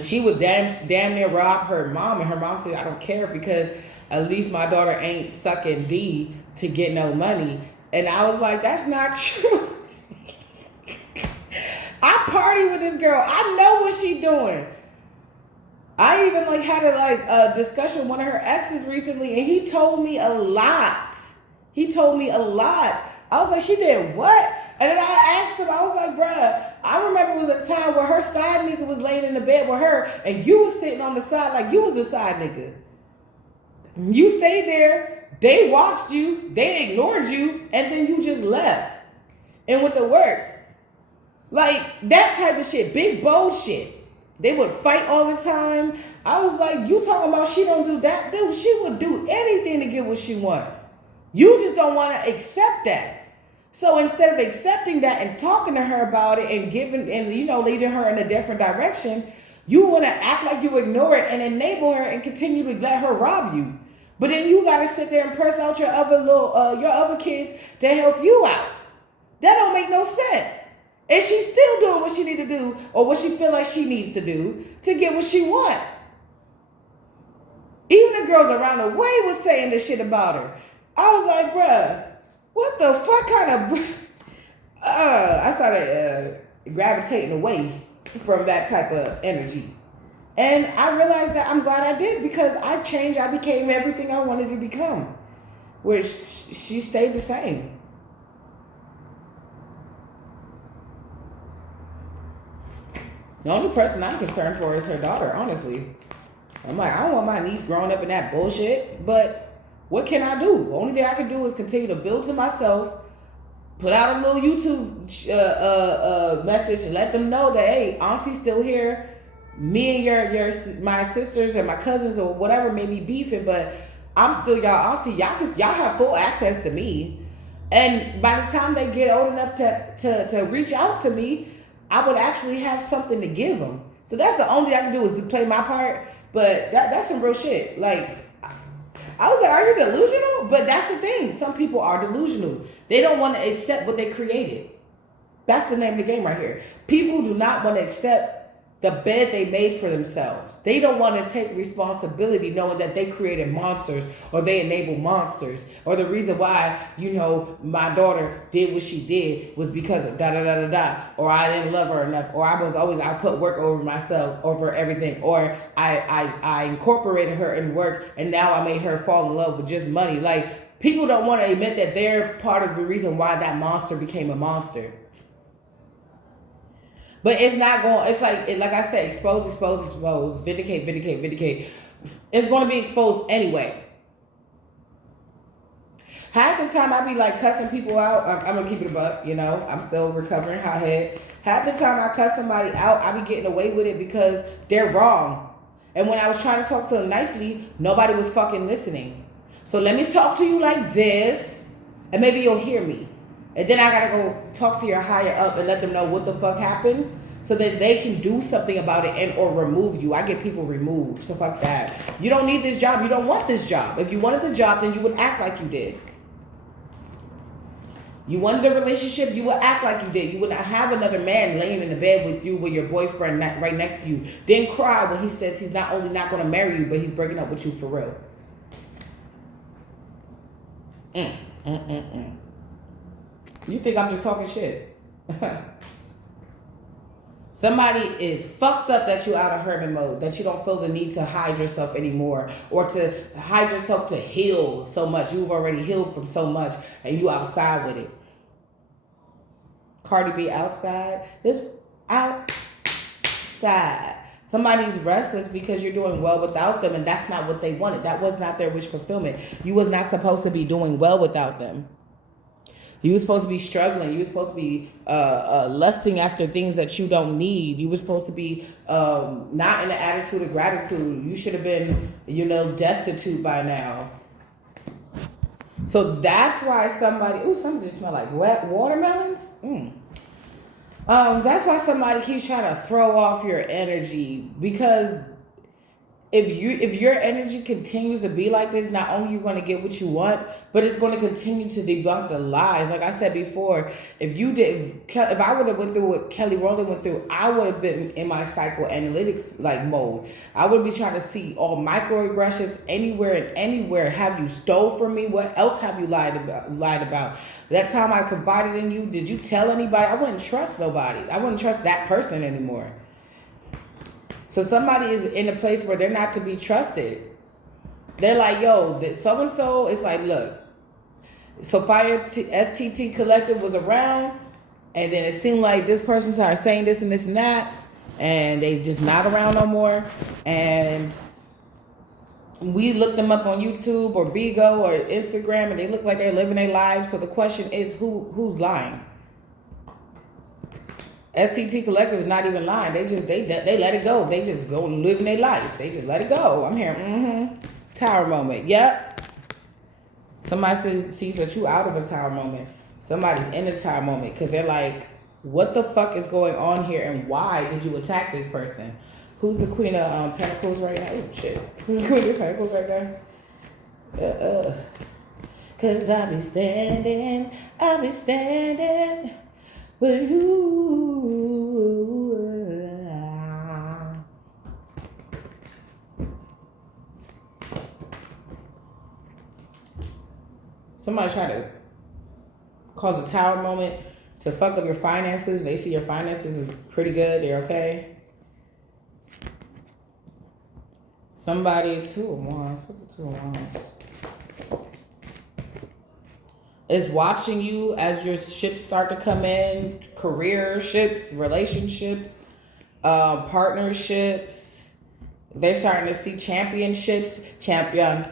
she would damn near rob her mom, and her mom said, "I don't care, because at least my daughter ain't sucking D to get no money." And I was like, "That's not true." I party with this girl. I know what she doing. I even like had a discussion with one of her exes recently, and he told me a lot. He told me a lot. I was like, "She did what?" And then I asked him, I was like, "Bruh, I remember it was a time where her side nigga was laying in the bed with her, and you was sitting on the side like you was a side nigga. You stayed there, they watched you, they ignored you, and then you just left and went to work." Like that type of shit, big bold shit. They would fight all the time. I was like, you talking about she don't do that? Dude, she would do anything to get what she want. You just don't want to accept that. So instead of accepting that and talking to her about it and giving and leading her in a different direction, you want to act like you ignore it and enable her and continue to let her rob you. But then you got to sit there and press out your other kids to help you out. That don't make no sense. And she's still doing what she need to do, or what she feel like she needs to do to get what she want. Even the girls around the way was saying this shit about her. I was like, bruh, what the fuck kind of... I started gravitating away from that type of energy. And I realized that I'm glad I did, because I changed. I became everything I wanted to become. Which she stayed the same. The only person I'm concerned for is her daughter, honestly. I'm like, I don't want my niece growing up in that bullshit, but what can I do? The only thing I can do is continue to build to myself, put out a little YouTube message and let them know that, hey, auntie's still here. Me and my sisters or my cousins or whatever may be beefing, but I'm still y'all auntie. Y'all have full access to me. And by the time they get old enough to reach out to me, I would actually have something to give them. So that's the only thing I can do, is to play my part. But that's some real shit. Like, I was like, are you delusional? But that's the thing. Some people are delusional. They don't want to accept what they created. That's the name of the game right here. People do not want to accept the bed they made for themselves. They don't want to take responsibility knowing that they created monsters, or they enabled monsters, or the reason why, my daughter did what she did was because of da-da-da-da-da, or I didn't love her enough, or I put work over myself, over everything, or I incorporated her in work, and now I made her fall in love with just money. Like, people don't want to admit that they're part of the reason why that monster became a monster. But it's not going, it's like I said, expose, vindicate. It's going to be exposed anyway. Half the time I be like cussing people out. I'm going to keep it a buck, I'm still recovering hothead. Half the time I cuss somebody out, I be getting away with it because they're wrong. And when I was trying to talk to them nicely, nobody was fucking listening. So let me talk to you like this, and maybe you'll hear me. And then I gotta go talk to your higher up and let them know what the fuck happened, so that they can do something about it or remove you. I get people removed, so fuck that. You don't need this job. You don't want this job. If you wanted the job, then you would act like you did. You wanted the relationship, you would act like you did. You would not have another man laying in the bed with you, with your boyfriend right next to you. Then cry when he says he's not only not going to marry you, but he's breaking up with you for real. You think I'm just talking shit? Somebody is fucked up that you out of hermit mode, that you don't feel the need to hide yourself anymore, or to hide yourself to heal so much. You've already healed from so much, and you outside with it. Cardi B outside. This outside. Somebody's restless because you're doing well without them, and that's not what they wanted. That was not their wish fulfillment. You was not supposed to be doing well without them. You were supposed to be struggling. You were supposed to be lusting after things that you don't need. You were supposed to be not in the attitude of gratitude. You should have been, destitute by now. So that's why something just smell like wet watermelons. That's why somebody keeps trying to throw off your energy, because if your energy continues to be like this, not only you're going to get what you want, but it's going to continue to debunk the lies. Like I said before, if I would have went through what Kelly Rowland went through, I would have been in my psychoanalytic mode. I would be trying to see all microaggressions anywhere. Have you stole from me? What else have you lied about? That time I confided in you, did you tell anybody? I wouldn't trust nobody. I wouldn't trust that person anymore. So somebody is in a place where they're not to be trusted. They're like, yo, so-and-so, it's like, look, Sophia STT Collective was around, and then it seemed like this person started saying this and this and that, and they just not around no more. And we looked them up on YouTube or Bigo or Instagram, and they look like they're living their lives. So the question is, who's lying? STT Collective is not even lying. They let it go. They just go living their life. They just let it go. I'm here. Tower moment. Yep. Somebody sees that you out of a tower moment. Somebody's in a tower moment because they're like, what the fuck is going on here, and why did you attack this person? Who's the Queen of Pentacles right now? Oh shit. Who's the Queen of Pentacles right now? Cause I'll be standing with you. Somebody try to cause a tower moment to fuck up your finances. They see your finances is pretty good. They're okay. Somebody, 2 of Wands. What's the 2 of Wands? Is watching you as your ships start to come in. Career ships, relationships, partnerships. They're starting to see championships. Champion.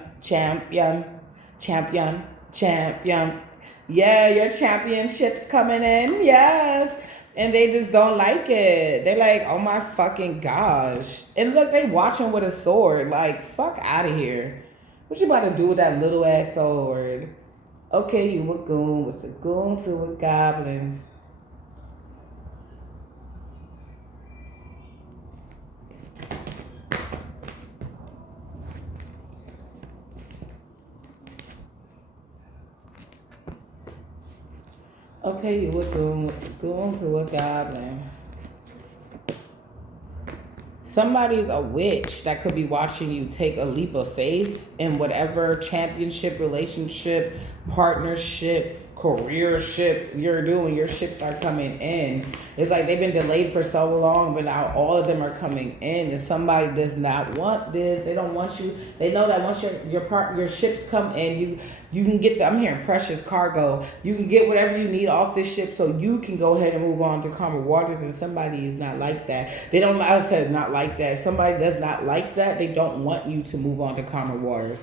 Yeah, your championships coming in. Yes. And they just don't like it. They're like, oh my fucking gosh. And look, they watching with a sword. Like, fuck out of here. What you about to do with that little ass sword? Okay, you a goon. What's a goon to a goblin? Okay, you a goon. What's a goon to a goblin? Somebody's a witch that could be watching you take a leap of faith in whatever championship, relationship, partnership, careership you're doing. Your ships are coming in. It's like they've been delayed for so long, but now all of them are coming in. And somebody does not want this. They don't want you. They know that once your ships come in, you can get I'm hearing precious cargo. You can get whatever you need off this ship, so you can go ahead and move on to calmer waters. And somebody is not like that. They don't. I said not like that. Somebody does not like that. They don't want you to move on to calmer waters.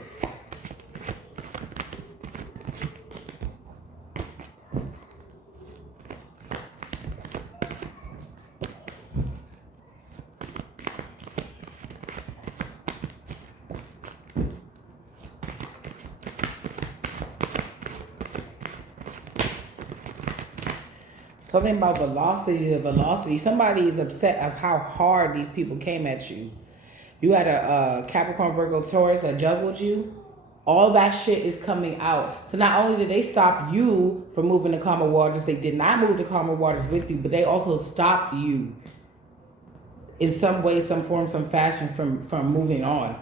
Something about velocity. Somebody is upset of how hard these people came at you. You had a Capricorn, Virgo, Taurus that juggled you. All that shit is coming out. So not only did they stop you from moving to calmer waters, they did not move to calmer waters with you, but they also stopped you in some way, some form, some fashion from moving on.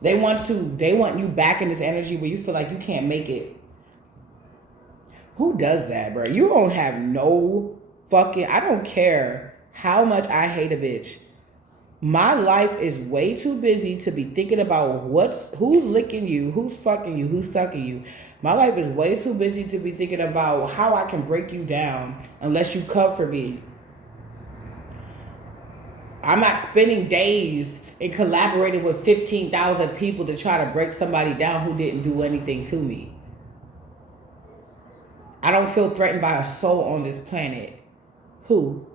They want you back in this energy where you feel like you can't make it. Who does that, bro? You don't have no fucking... I don't care how much I hate a bitch. My life is way too busy to be thinking about who's licking you, who's fucking you, who's sucking you. My life is way too busy to be thinking about how I can break you down unless you come for me. I'm not spending days and collaborating with 15,000 people to try to break somebody down who didn't do anything to me. I don't feel threatened by a soul on this planet. Who?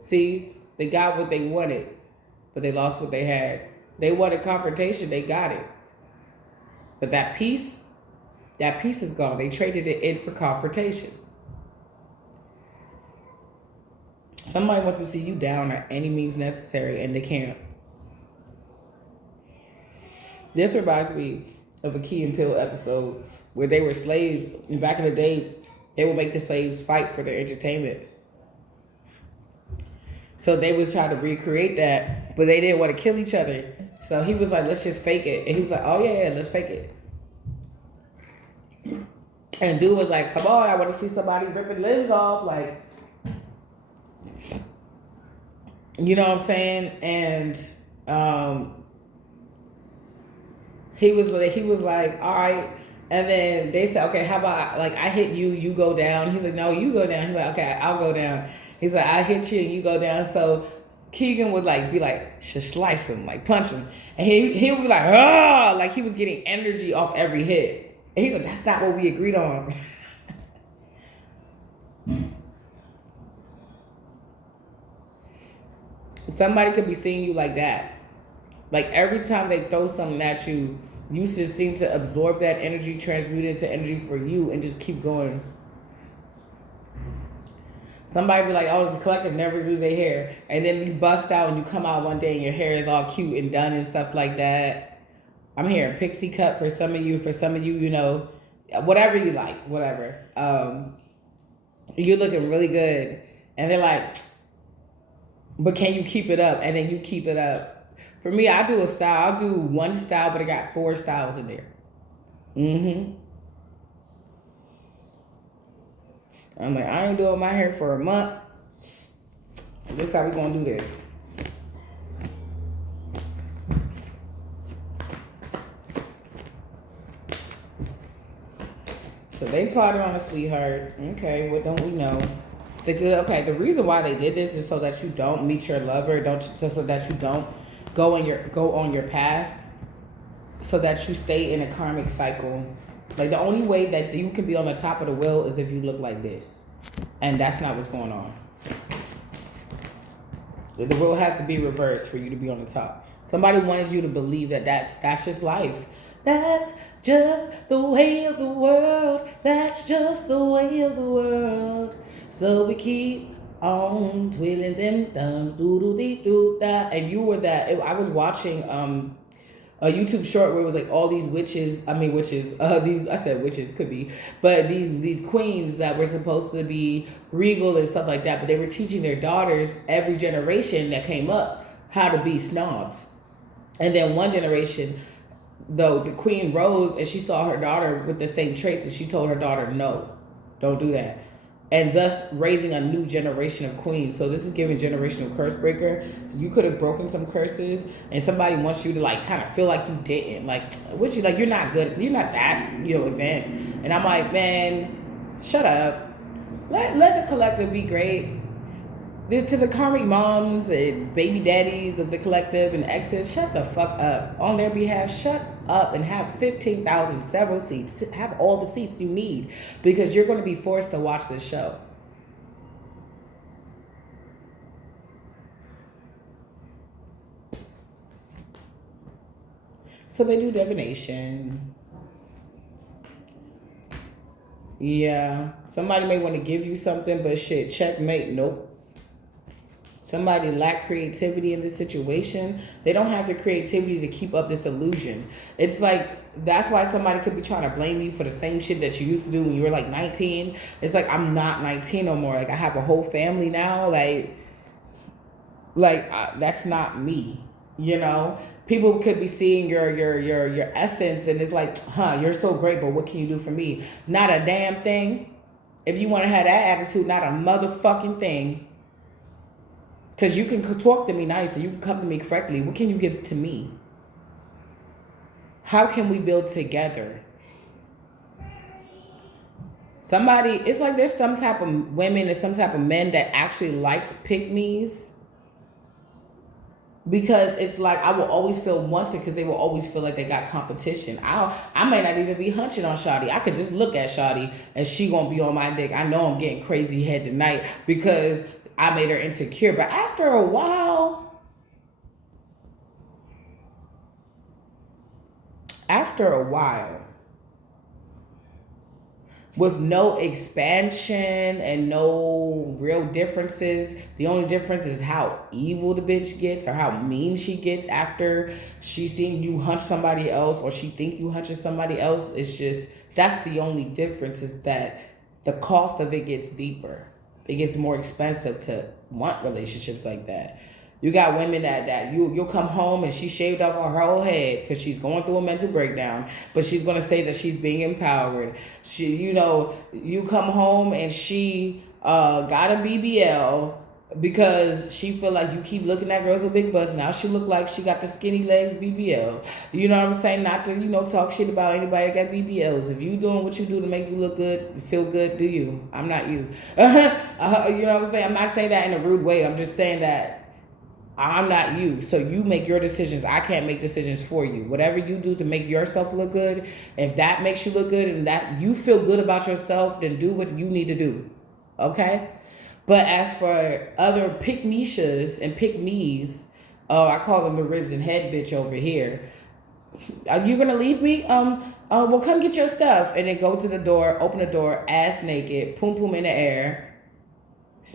See, they got what they wanted, but they lost what they had. They wanted confrontation, they got it. But that peace is gone. They traded it in for confrontation. Somebody wants to see you down at any means necessary, and they can't. This reminds me of a Key and Peele episode where they were slaves. And back in the day, they would make the slaves fight for their entertainment. So they was trying to recreate that, but they didn't want to kill each other. So he was like, let's just fake it. And he was like, oh yeah, let's fake it. And dude was like, come on, I want to see somebody ripping limbs off. Like, you know what I'm saying? And he was like, all right. And then they said, okay, how about like I hit you, you go down. He's like, no, you go down. He's like, okay, I'll go down. He's like, I hit you and you go down. So Keegan would like be like, should slice him, like punch him. And he would be like, ah, like he was getting energy off every hit. And he's like, that's not what we agreed on. Somebody could be seeing you like that. Like every time they throw something at you, you just seem to absorb that energy, transmute it into energy for you, and just keep going. Somebody be like, oh, the collective never do their hair. And then you bust out and you come out one day and your hair is all cute and done and stuff like that. I'm hearing pixie cut for some of you, you know, whatever you like, whatever. You're looking really good. And they're like, but can you keep it up? And then you keep it up. For me, I do a style. I'll do one style, but I got 4 styles in there. I'm like, I ain't doing my hair for a month. This is how we gonna do this. So they plotted on a sweetheart. Okay, what don't we know? The reason why they did this is so that you don't meet your lover, so that you don't go on your path, so that you stay in a karmic cycle. Like the only way that you can be on the top of the wheel is if you look like this, and that's not what's going on. The wheel has to be reversed for you to be on the top. Somebody wanted you to believe that that's just life. That's just the way of the world. That's just the way of the world. So we keep on twiddling them thumbs, doo-doo-dee-doo-da. And you were that. I was watching a YouTube short where it was like all these witches. I said witches, could be, but these queens that were supposed to be regal and stuff like that. But they were teaching their daughters, every generation that came up, how to be snobs. And then one generation, though, the queen rose and she saw her daughter with the same traits, and she told her daughter, no, don't do that. And thus raising a new generation of queens. So this is giving generational curse breaker. So you could have broken some curses, and somebody wants you to like kind of feel like you didn't. Like, what you like, you're not good, you're not that, advanced. And I'm like, man, shut up. Let the collective be great. To the karmic moms and baby daddies of the collective and exes, shut the fuck up. On their behalf, shut up and have 15,000 several seats. Have all the seats you need, because you're going to be forced to watch this show. So they do divination. Yeah. Somebody may want to give you something, but shit, checkmate, nope. Somebody lack creativity in this situation. They don't have the creativity to keep up this illusion. It's like, that's why somebody could be trying to blame you for the same shit that you used to do when you were like 19. It's like, I'm not 19 no more. Like, I have a whole family now. That's not me, People could be seeing your essence, and it's like, you're so great, but what can you do for me? Not a damn thing. If you want to have that attitude, not a motherfucking thing. Because you can talk to me nicely. You can come to me correctly. What can you give to me? How can we build together? Somebody, it's like there's some type of women and some type of men that actually likes pick-me's, because it's like I will always feel wanted because they will always feel like they got competition. I might not even be hunching on Shawty. I could just look at Shawty and she gonna be on my dick. I know I'm getting crazy head tonight because I made her insecure. But after a while, with no expansion and no real differences. The only difference is how evil the bitch gets or how mean she gets after she seen you hunch somebody else or she think you hunching somebody else. It's just, that's the only difference, is that the cost of it gets deeper. It gets more expensive to want relationships like that. You got women that you'll come home and she shaved off her whole head because she's going through a mental breakdown, but she's gonna say that she's being empowered. You come home and she got a BBL because she feel like you keep looking at girls with big butts. Now she look like she got the skinny legs BBL. You know what I'm saying? Not to talk shit about anybody that got BBLs. If you doing what you do to make you look good, feel good, do you? I'm not you. You know what I'm saying? I'm not saying that in a rude way. I'm just saying that I'm not you. So you make your decisions. I can't make decisions for you. Whatever you do to make yourself look good, if that makes you look good and that you feel good about yourself, then do what you need to do. Okay? But as for other pick-meshas and pick-me's, I call them the ribs and head bitch over here. Are you gonna leave me? Well, come get your stuff. And then go to the door, open the door, ass naked, poom poom in the air,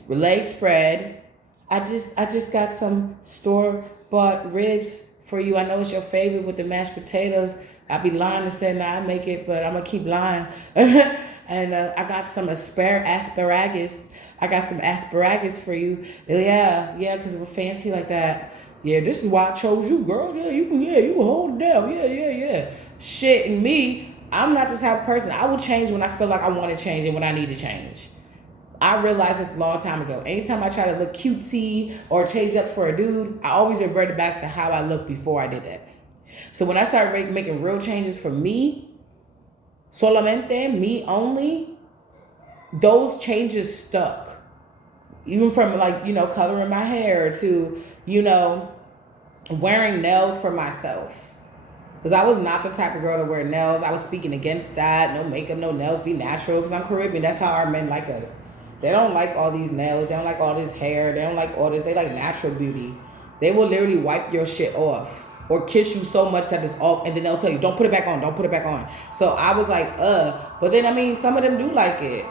legs spread. I just got some store-bought ribs for you. I know it's your favorite with the mashed potatoes. I'd be lying to say, nah, I make it, but I'm going to keep lying. And I got some asparagus. I got some asparagus for you. Yeah, because we're fancy like that. Yeah, this is why I chose you, girl. Yeah, you can hold it down. Yeah. Shit, and me, I'm not this type of person. I will change when I feel like I want to change and when I need to change. I realized this a long time ago. Anytime I try to look cutesy or change up for a dude, I always reverted back to how I looked before I did that. So when I started making real changes for me, solamente, me only, those changes stuck. Even from coloring my hair to, wearing nails for myself. Because I was not the type of girl to wear nails. I was speaking against that. No makeup, no nails, be natural. Because I'm Caribbean. That's how our men like us. They don't like all these nails. They don't like all this hair. They don't like all this. They like natural beauty. They will literally wipe your shit off or kiss you so much that it's off, and then they'll tell you, don't put it back on. Don't put it back on. So I was like, But then, some of them do like it.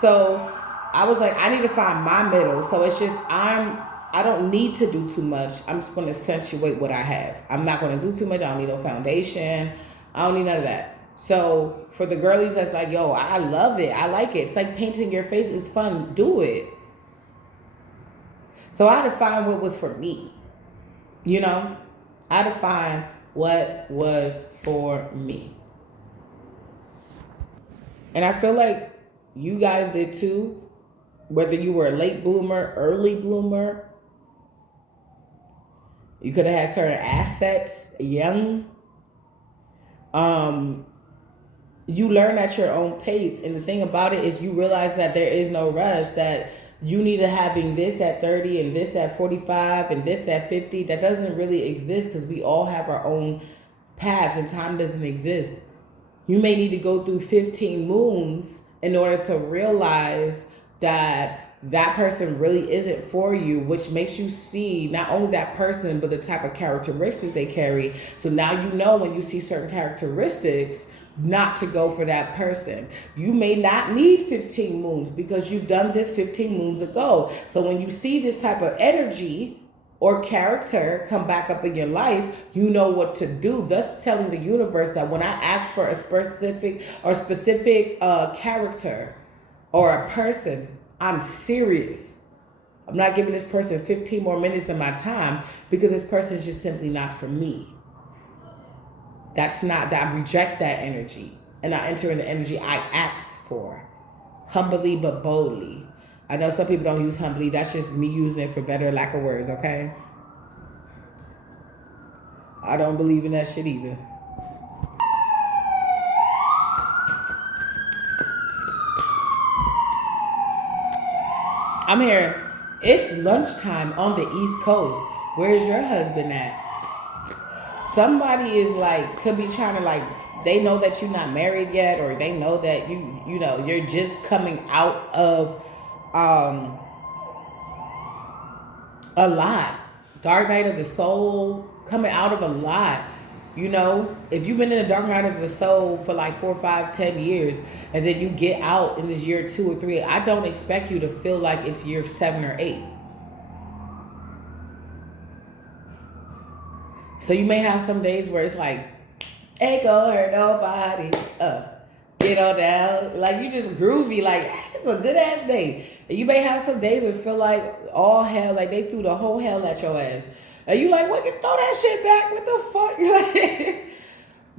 So I was like, I need to find my middle. So it's just, I don't need to do too much. I'm just going to accentuate what I have. I'm not going to do too much. I don't need no foundation. I don't need none of that. So for the girlies that's like, yo, I love it. I like it. It's like painting your face. It's fun. Do it. So I had to find what was for me. I had to find what was for me. And I feel like you guys did too. Whether you were a late bloomer, early bloomer, you could have had certain assets young. You learn at your own pace. And the thing about it is you realize that there is no rush, that you need to having this at 30 and this at 45 and this at 50. That doesn't really exist because we all have our own paths and time doesn't exist. You may need to go through 15 moons in order to realize that person really isn't for you, which makes you see not only that person, but the type of characteristics they carry. So now you know when you see certain characteristics, not to go for that person. You may not need 15 moons because you've done this 15 moons ago. So when you see this type of energy or character come back up in your life, you know what to do. Thus telling the universe that when I ask for a specific character or a person, I'm serious. I'm not giving this person 15 more minutes of my time because this person is just simply not for me. I reject that energy and I enter in the energy I asked for. Humbly but boldly. I know some people don't use humbly. That's just me using it for better lack of words, okay? I don't believe in that shit either. I'm here. It's lunchtime on the East Coast. Where's your husband at? Somebody is like, could be trying to like, they know that you're not married yet, or they know that you know, you're just coming out of um a lot. Dark night of the soul, coming out of a lot. You know, if you've been in the dark night of the soul for like 4, 5, 10 years, and then you get out in this year 2 or 3, I don't expect you to feel like it's year 7 or 8. So you may have some days where it's like, ain't gonna hurt nobody. Get on down. Like you just groovy, like it's a good ass day. And you may have some days where you feel like all hell, like they threw the whole hell at your ass. And you like, what, throw that shit back? What the fuck? Like,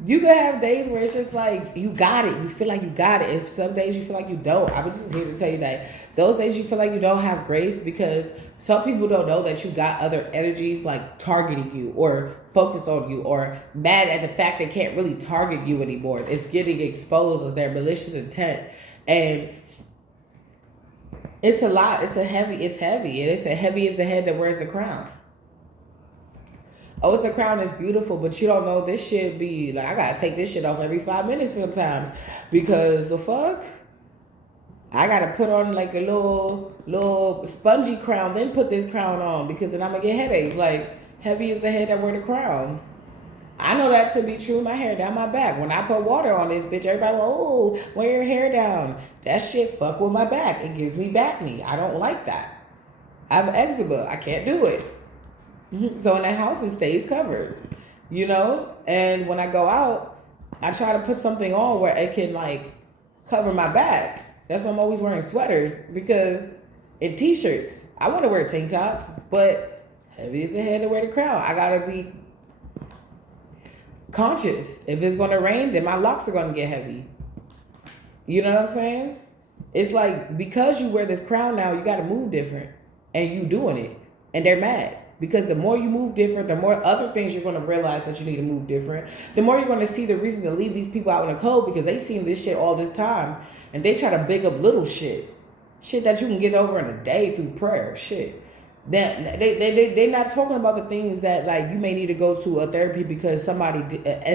you can have days where it's just like you got it. You feel like you got it. If some days you feel like you don't, I was just here to tell you that those days you feel like you don't have grace because some people don't know that you got other energies like targeting you or focused on you or mad at the fact they can't really target you anymore. It's getting exposed with their malicious intent. And it's a lot. It's heavy. And it's a heavy as the head that wears the crown. Oh, it's a crown that's beautiful, but you don't know this shit be like, I gotta take this shit off every 5 minutes sometimes because the fuck? I gotta put on like a little spongy crown, then put this crown on because then I'm gonna get headaches. Like, heavy is the head that wear the crown. I know that to be true. My hair down my back. When I put water on this bitch, everybody go, oh, wear your hair down. That shit fuck with my back. It gives me back knee. I don't like that. I have eczema. I can't do it. So in the house, it stays covered, you know? And when I go out, I try to put something on where it can like cover my back. That's why I'm always wearing sweaters because in t-shirts, I want to wear tank tops, but heavy is the head to wear the crown. I got to be conscious. If it's going to rain, then my locks are going to get heavy. You know what I'm saying? It's like, because you wear this crown now, you got to move different and you doing it and they're mad. Because the more you move different, the more other things you're going to realize that you need to move different. The more you're going to see the reason to leave these people out in the cold because they seen this shit all this time. And they try to big up little shit. Shit that you can get over in a day through prayer. Shit. They're not talking about the things that like you may need to go to a therapy because somebody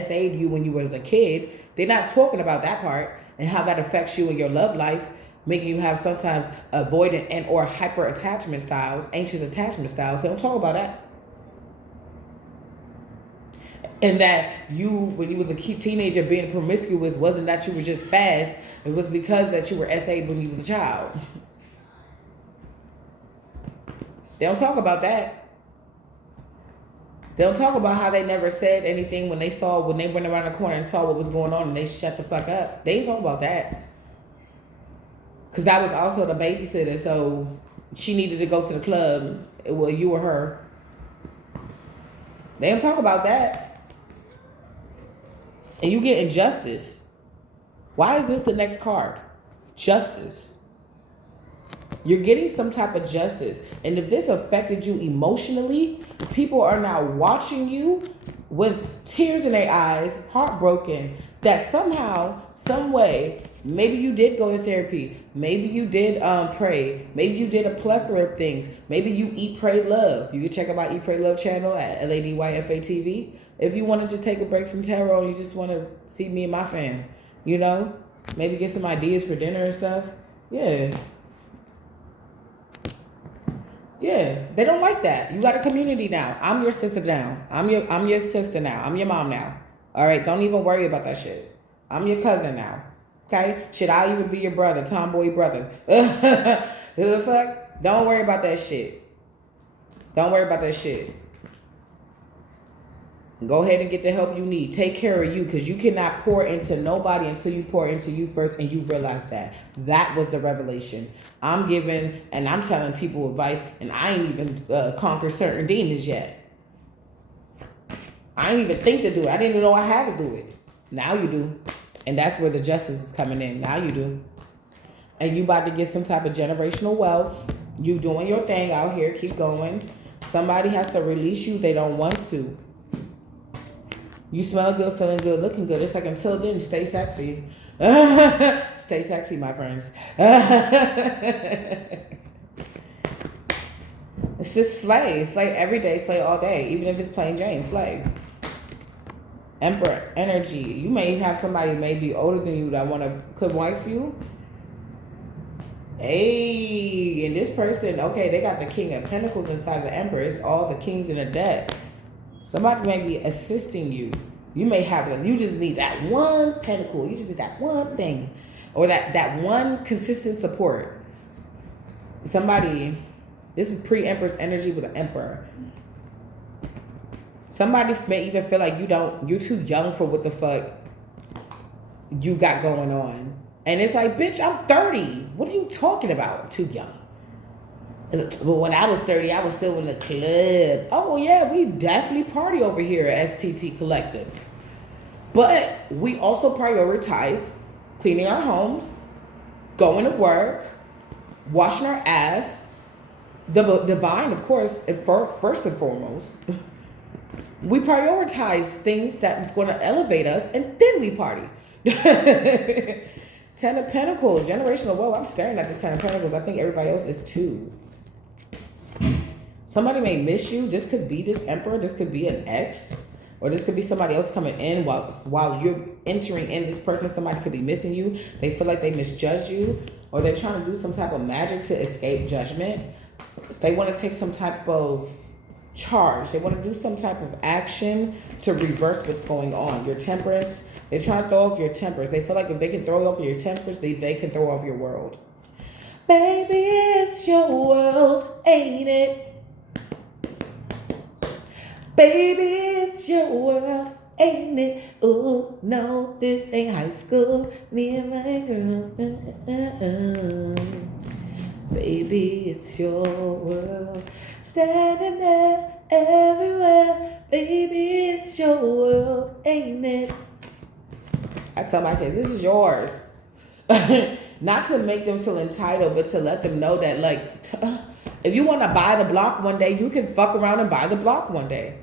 SA'd you when you was a kid. They're not talking about that part and how that affects you in your love life. Making you have sometimes avoidant and or hyper attachment styles, anxious attachment styles. They don't talk about that. And that you, when you was a teenager being promiscuous, wasn't that you were just fast. It was because that you were SA'd when you was a child. They don't talk about that. They don't talk about how they never said anything when they went around the corner and saw what was going on and they shut the fuck up. They ain't talk about that. Because I was also the babysitter, so she needed to go to the club. Well, you or her. They don't talk about that. And you get injustice. Why is this the next card? Justice. You're getting some type of justice. And if this affected you emotionally, people are now watching you with tears in their eyes, heartbroken, that somehow, some way, maybe you did go to therapy. Maybe you did pray. Maybe you did a plethora of things. Maybe you Eat, Pray, Love. You can check out my Eat, Pray, Love channel at LADYFA TV. If you want to just take a break from tarot and you just want to see me and my fam, you know, maybe get some ideas for dinner and stuff. Yeah. Yeah, they don't like that. You got a community now. I'm your sister now. I'm your sister now. I'm your mom now. All right, don't even worry about that shit. I'm your cousin now. Okay? Shit, I'll even be your brother, tomboy brother. Who the fuck? Don't worry about that shit. Don't worry about that shit. Go ahead and get the help you need. Take care of you because you cannot pour into nobody until you pour into you first and you realize that. That was the revelation. I'm giving and I'm telling people advice and I ain't even conquered certain demons yet. I didn't even think to do it. I didn't even know I had to do it. Now you do. And that's where the justice is coming in. Now you do. And you about to get some type of generational wealth. You doing your thing out here. Keep going. Somebody has to release you. They don't want to. You smell good, feeling good, looking good. It's like until then, stay sexy. Stay sexy, my friends. It's just slay. Slay every day, slay all day. Even if it's plain Jane, slay. Emperor energy. You may have somebody maybe older than you that could wife you. Hey, and this person, okay, they got the King of Pentacles inside of the Emperor. It's all the kings in the deck. Somebody may be assisting you. You may have, you just need that one pentacle. You just need that one thing. Or that one consistent support. Somebody, this is pre-Empress energy with an Emperor. Somebody may even feel like you're too young for what the fuck you got going on. And it's like, bitch, I'm 30. What are you talking about? I'm too young. But when I was 30, I was still in the club. Oh, yeah, we definitely party over here at STT Collective. But we also prioritize cleaning our homes, going to work, washing our ass, the divine, of course, first and foremost. We prioritize things that's going to elevate us, and then we party. 10 of Pentacles, generational wealth. I'm staring at this 10 of Pentacles. I think everybody else is too. Somebody may miss you. This could be this Emperor. This could be an ex. Or this could be somebody else coming in while you're entering in this person. Somebody could be missing you. They feel like they misjudged you. Or they're trying to do some type of magic to escape judgment. They want to take some type of charge. They want to do some type of action to reverse what's going on. Your temperance. They're trying to throw off your tempers. They feel like if they can throw off your tempers, they can throw off your world. Baby, it's your world, ain't it? Baby, it's your world, ain't it? Oh, no, this ain't high school. Me and my girl. Baby, it's your world. Standing there everywhere. Baby, it's your world, ain't it? I tell my kids, this is yours. Not to make them feel entitled, but to let them know that, like, if you want to buy the block one day, you can fuck around and buy the block one day.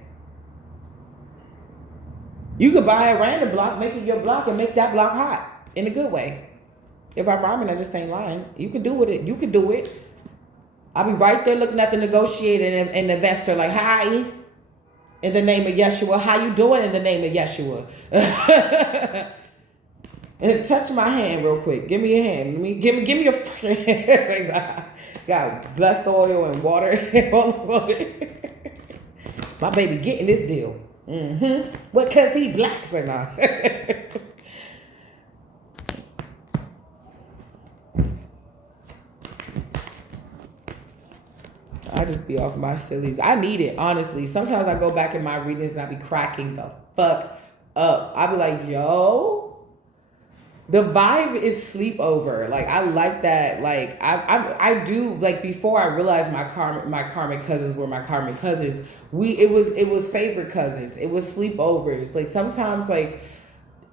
You could buy a random block, make it your block, and make that block hot in a good way. If I'm rhyming, I just ain't lying. You could do with it. You could do it. I'll be right there looking at the negotiator and the investor like, hi, in the name of Yeshua. How you doing in the name of Yeshua? And touch my hand real quick. Give me your hand. Give me your hand. Got blessed oil and water all over it. My baby getting this deal. Mm-hmm. What, cause he black or not? I just be off my sillies. I need it, honestly. Sometimes I go back in my readings and I be cracking the fuck up. I be like, yo. The vibe is sleepover. Like, I like that. Like, I do, like, before I realized my karmic cousins were my karmic cousins, it was favorite cousins. It was sleepovers. Like, sometimes, like,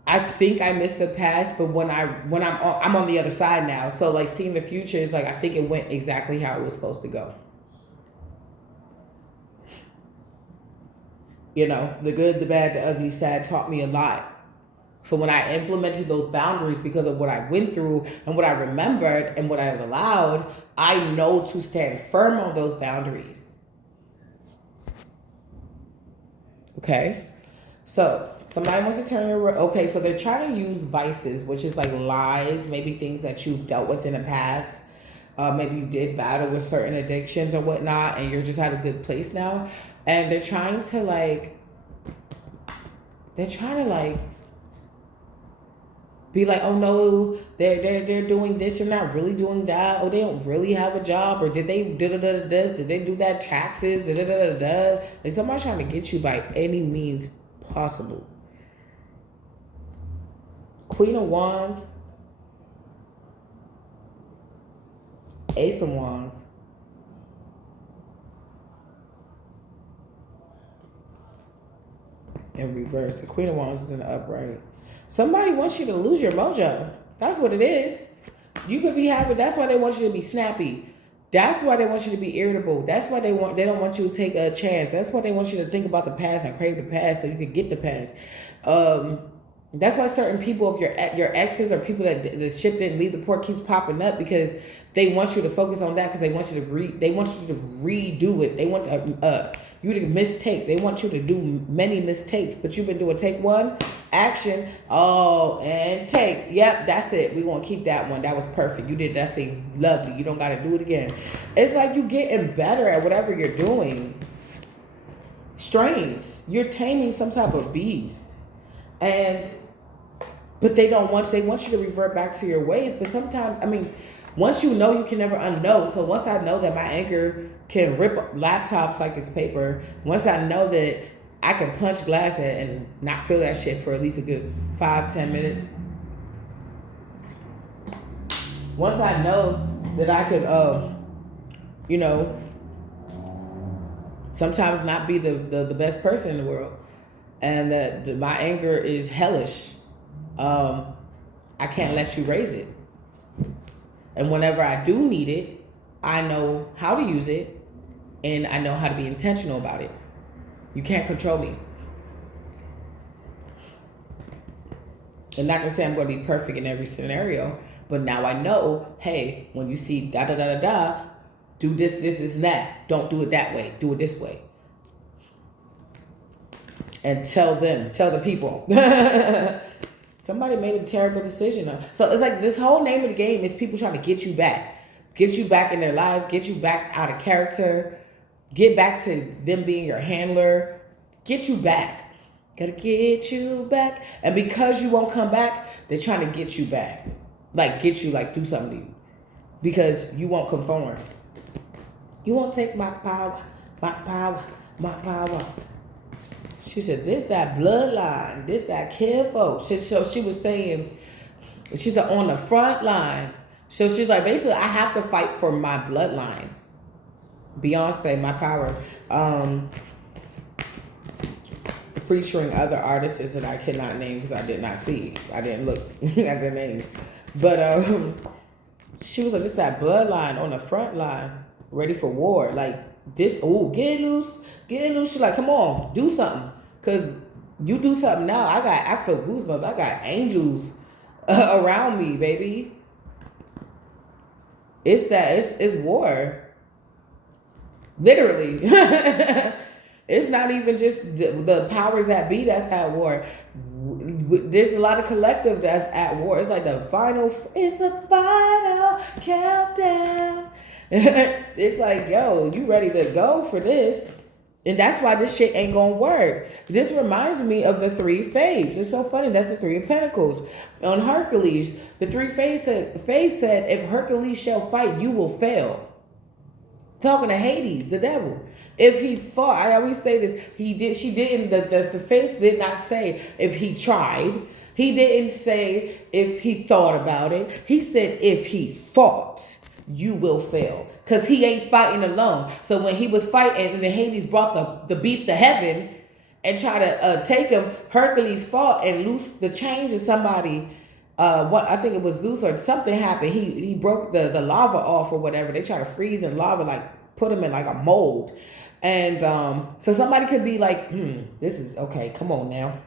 I think I miss the past, but when I'm on the other side now. So, like, seeing the future is like, I think it went exactly how it was supposed to go. You know, the good, the bad, the ugly, sad taught me a lot. So when I implemented those boundaries because of what I went through and what I remembered and what I've allowed, I know to stand firm on those boundaries. Okay? So somebody wants to turn your... Okay, so they're trying to use vices, which is like lies, maybe things that you've dealt with in the past. Maybe you did battle with certain addictions or whatnot, and you're just at a good place now. And they're trying to be like, oh no, they're doing this, they're not really doing that. Oh, they don't really have a job, or did they did they do that taxes? Like, somebody trying to get you by any means possible. Queen of Wands, Ace of Wands, in reverse. The Queen of Wands is in the upright. Somebody wants you to lose your mojo. That's what it is. You could be happy. That's why they want you to be snappy. That's why they want you to be irritable. That's why they don't want you to take a chance. That's why they want you to think about the past and crave the past so you can get the past. That's why certain people, if your exes or people that the ship didn't leave the port, keeps popping up, because they want you to focus on that, because they want you to redo it. They want you to mistake. They want you to do many mistakes, but you've been doing take one, action, and take. Yep, that's it. We want to keep that one. That was perfect. You did that thing lovely. You don't got to do it again. It's like you getting better at whatever you're doing. Strength. You're taming some type of beast, but they want you to revert back to your ways. But sometimes, once you know, you can never unknow. So once I know that my anger can rip laptops like it's paper, once I know that I can punch glass and not feel that shit for at least a good 5-10 minutes. Once I know that I could, sometimes not be the best person in the world, and that my anger is hellish, I can't let you raise it. And whenever I do need it, I know how to use it, and I know how to be intentional about it. You can't control me. And not to say I'm going to be perfect in every scenario, but now I know, hey, when you see da-da-da-da-da, do this, and that. Don't do it that way. Do it this way. And tell the people. Somebody made a terrible decision. So it's like this whole name of the game is people trying to get you back. Get you back in their life. Get you back out of character. Get back to them being your handler. Get you back. Gotta get you back. And because you won't come back, they're trying to get you back. Do something to you. Because you won't conform. You won't take my power. She said, this that bloodline, this that kinfolk. So she was saying, she said, on the front line. So she's like, basically, I have to fight for my bloodline. Beyonce, my power. Featuring other artists that I cannot name because I did not see. I didn't look at their names. But she was like, this that bloodline on the front line, ready for war. Like this, get loose. She's like, come on, do something. Because you do something now, I feel goosebumps. I got angels around me, baby. It's war. Literally. It's not even just the powers that be that's at war. There's a lot of collective that's at war. It's like it's the final countdown. It's like, yo, you ready to go for this? And that's why this shit ain't gonna work. This reminds me of the three faves. It's so funny. That's the Three of Pentacles. On Hercules, the three faves said, if Hercules shall fight, you will fail. Talking to Hades, the devil. If he fought, I always say this, she didn't, the face did not say if he tried. He didn't say if he thought about it. He said if he fought, you will fail. Because he ain't fighting alone. So when he was fighting and then Hades brought the beast to heaven and tried to take him, Hercules fought and loosed the chains of somebody. I think it was Zeus or something happened. He broke the lava off or whatever. They tried to freeze in lava, like put him in like a mold. And so somebody could be like, this is okay. Come on now.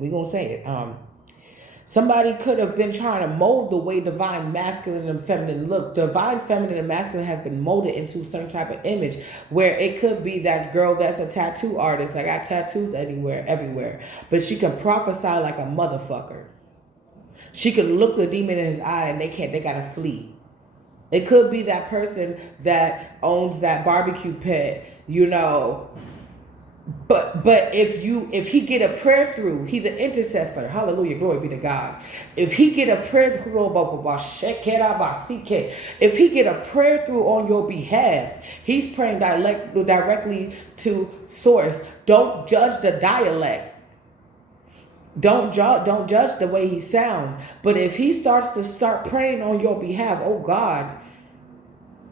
We gonna say it. Somebody could have been trying to mold the way divine masculine and feminine look. Divine feminine and masculine has been molded into some type of image where it could be that girl that's a tattoo artist. I got tattoos everywhere. But she can prophesy like a motherfucker. She can look the demon in his eye and they gotta flee. It could be that person that owns that barbecue pit, But if he get a prayer through, he's an intercessor. Hallelujah, glory be to God. If he get a prayer through, if he get a prayer through on your behalf, he's praying directly to source. Don't judge the dialect. Don't judge the way he sound. But if he starts praying on your behalf, oh God,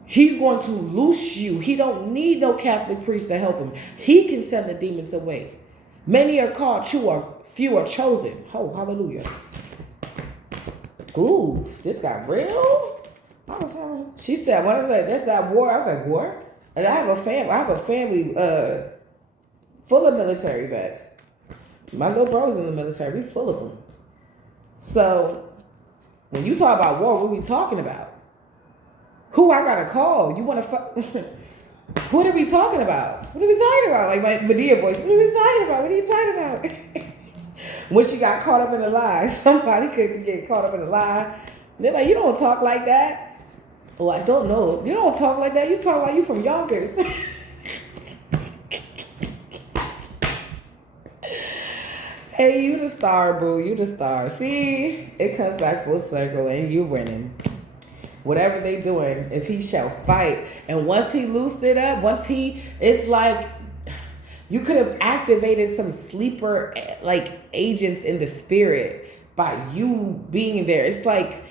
he's going to loose you. He don't need no Catholic priest to help him. He can send the demons away. Many are called, few are chosen. Oh, hallelujah. Ooh, this got real. She said, what is that? That's that war. I was like, war? And I have a family full of military vets. My little bro's in the military. We full of them. So when you talk about war, what are we talking about? Who I gotta call? You wanna fuck? What are we talking about? What are we talking about? Like my Medea voice. What are we talking about? What are you talking about? When she got caught up in a lie, somebody could get caught up in a lie. They're like, you don't talk like that. Oh, I don't know. You don't talk like that. You talk like you from Yonkers. Hey, you the star, boo. You the star. See, it comes back full circle and you winning. Whatever they doing, if he shall fight. And once he loosed it up, it's like you could have activated some sleeper like agents in the spirit by you being there. It's like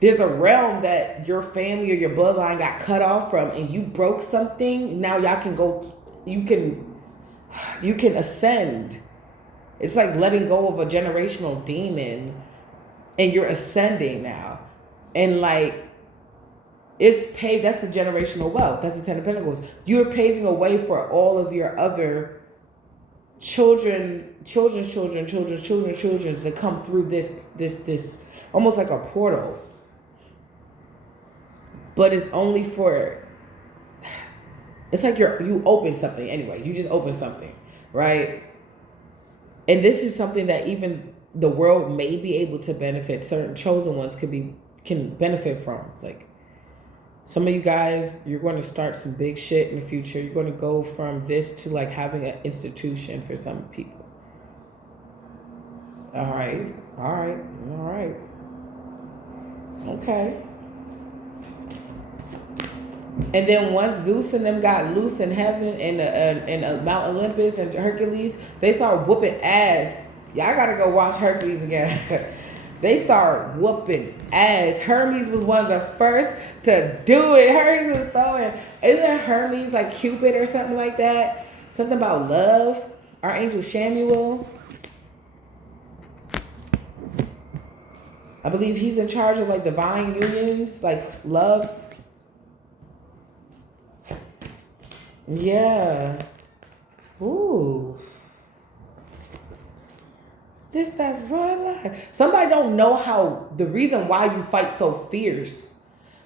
there's a realm that your family or your bloodline got cut off from, and you broke something. Now y'all can go. You can ascend. It's like letting go of a generational demon, and you're ascending now. And like, it's paved. That's the generational wealth. That's the 10 of Pentacles. You're paving a way for all of your other children's children to come through this almost like a portal. But it's only for, it's like you open something anyway. You just open something, right? And this is something that even the world may be able to benefit. Certain chosen ones can benefit from. It's like, some of you guys, you're going to start some big shit in the future. You're going to go from this to like having an institution for some people. All right. Okay. And then once Zeus and them got loose in heaven and Mount Olympus and Hercules, they start whooping ass. Y'all got to go watch Hercules again. They start whooping ass. Hermes was one of the first to do it. Hermes was throwing. Isn't Hermes like Cupid or something like that? Something about love. Archangel Samuel. I believe he's in charge of like divine unions, like love. Yeah. Ooh. This that run life. Somebody don't know how the reason why you fight so fierce.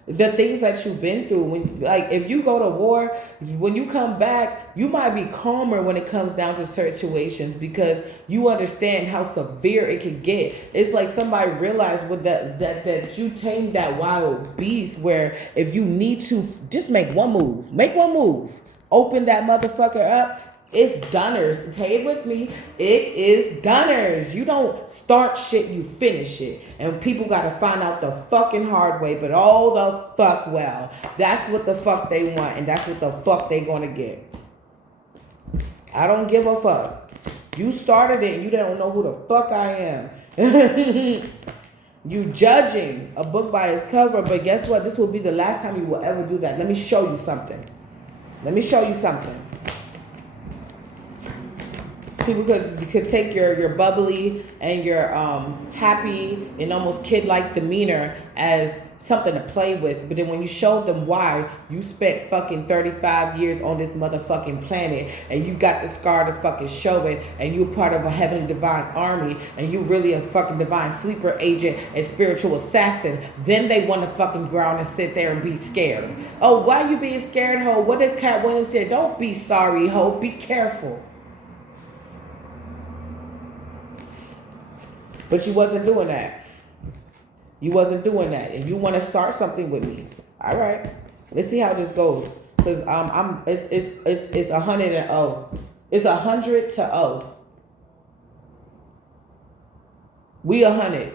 The things that you've been through. When like if you go to war, when you come back, you might be calmer when it comes down to situations because you understand how severe it could get. It's like somebody realized with that you tamed that wild beast where if you need to just make one move. Open that motherfucker up. It's Dunners. Say it with me. It is Dunners. You don't start shit, you finish it. And people got to find out the fucking hard way, but all the fuck well. That's what the fuck they want, and that's what the fuck they gonna get. I don't give a fuck. You started it, and you don't know who the fuck I am. You judging a book by its cover, but guess what? This will be the last time you will ever do that. Let me show you something. People could take your bubbly and your happy and almost kid-like demeanor as something to play with. But then when you show them why you spent fucking 35 years on this motherfucking planet and you got the scar to fucking show it and you're part of a heavenly divine army and you really a fucking divine sleeper agent and spiritual assassin, then they want to fucking ground and sit there and be scared. Oh, why you being scared, ho? What did Cat Williams say? Don't be sorry, ho. Be careful. But you wasn't doing that. And you want to start something with me. All right. Let's see how this goes. Because it's 100 and 0. It's 100 to 0. We 100.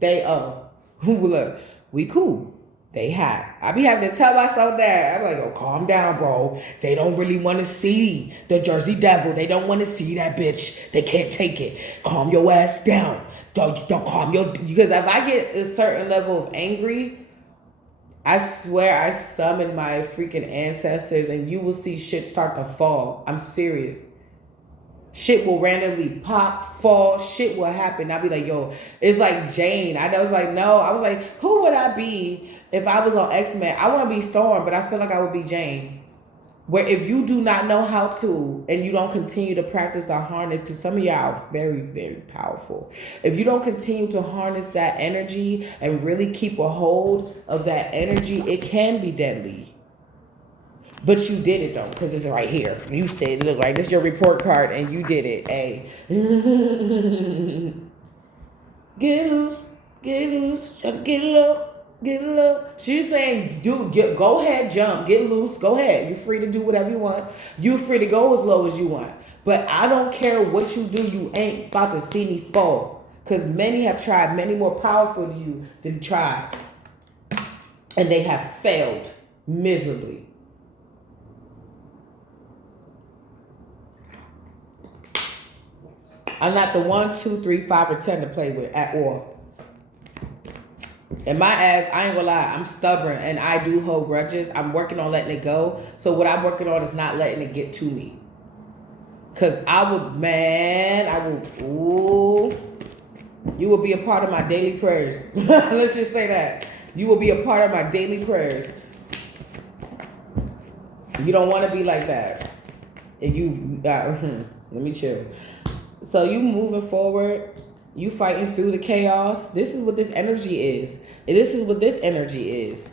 They 0. Look, we cool. They hot. I be having to tell myself that. I'm like, oh, calm down, bro. They don't really want to see the Jersey Devil. They don't want to see that bitch. They can't take it. Calm your ass down. Don't calm your... Because if I get a certain level of angry, I swear I summon my freaking ancestors and you will see shit start to fall. I'm serious. Shit will randomly pop, fall, shit will happen. I'll be like, yo, it's like Jane. I was like, no. I was like, who would I be if I was on X-Men? I want to be Storm, but I feel like I would be Jane. Where if you do not know how to and you don't continue to practice the harness, because some of y'all are very, very powerful. If you don't continue to harness that energy and really keep a hold of that energy, it can be deadly. But you did it though, because it's right here. You said, look, right, this is your report card and you did it. Hey. Get loose, get loose, try to get low. Get low. She's saying, dude, go ahead, jump, get loose, go ahead. You're free to do whatever you want. You're free to go as low as you want. But I don't care what you do, you ain't about to see me fall. Because many have tried, many more powerful than you than try. And they have failed miserably. I'm not the 1, 2, 3, 5, or 10 to play with at all. And my ass, I ain't gonna lie, I'm stubborn and I do hold grudges. I'm working on letting it go. So what I'm working on is not letting it get to me. Cause you will be a part of my daily prayers. Let's just say that. You will be a part of my daily prayers. You don't want to be like that. And you got, let me chill. So you moving forward. You fighting through the chaos. This is what this energy is. This is what this energy is.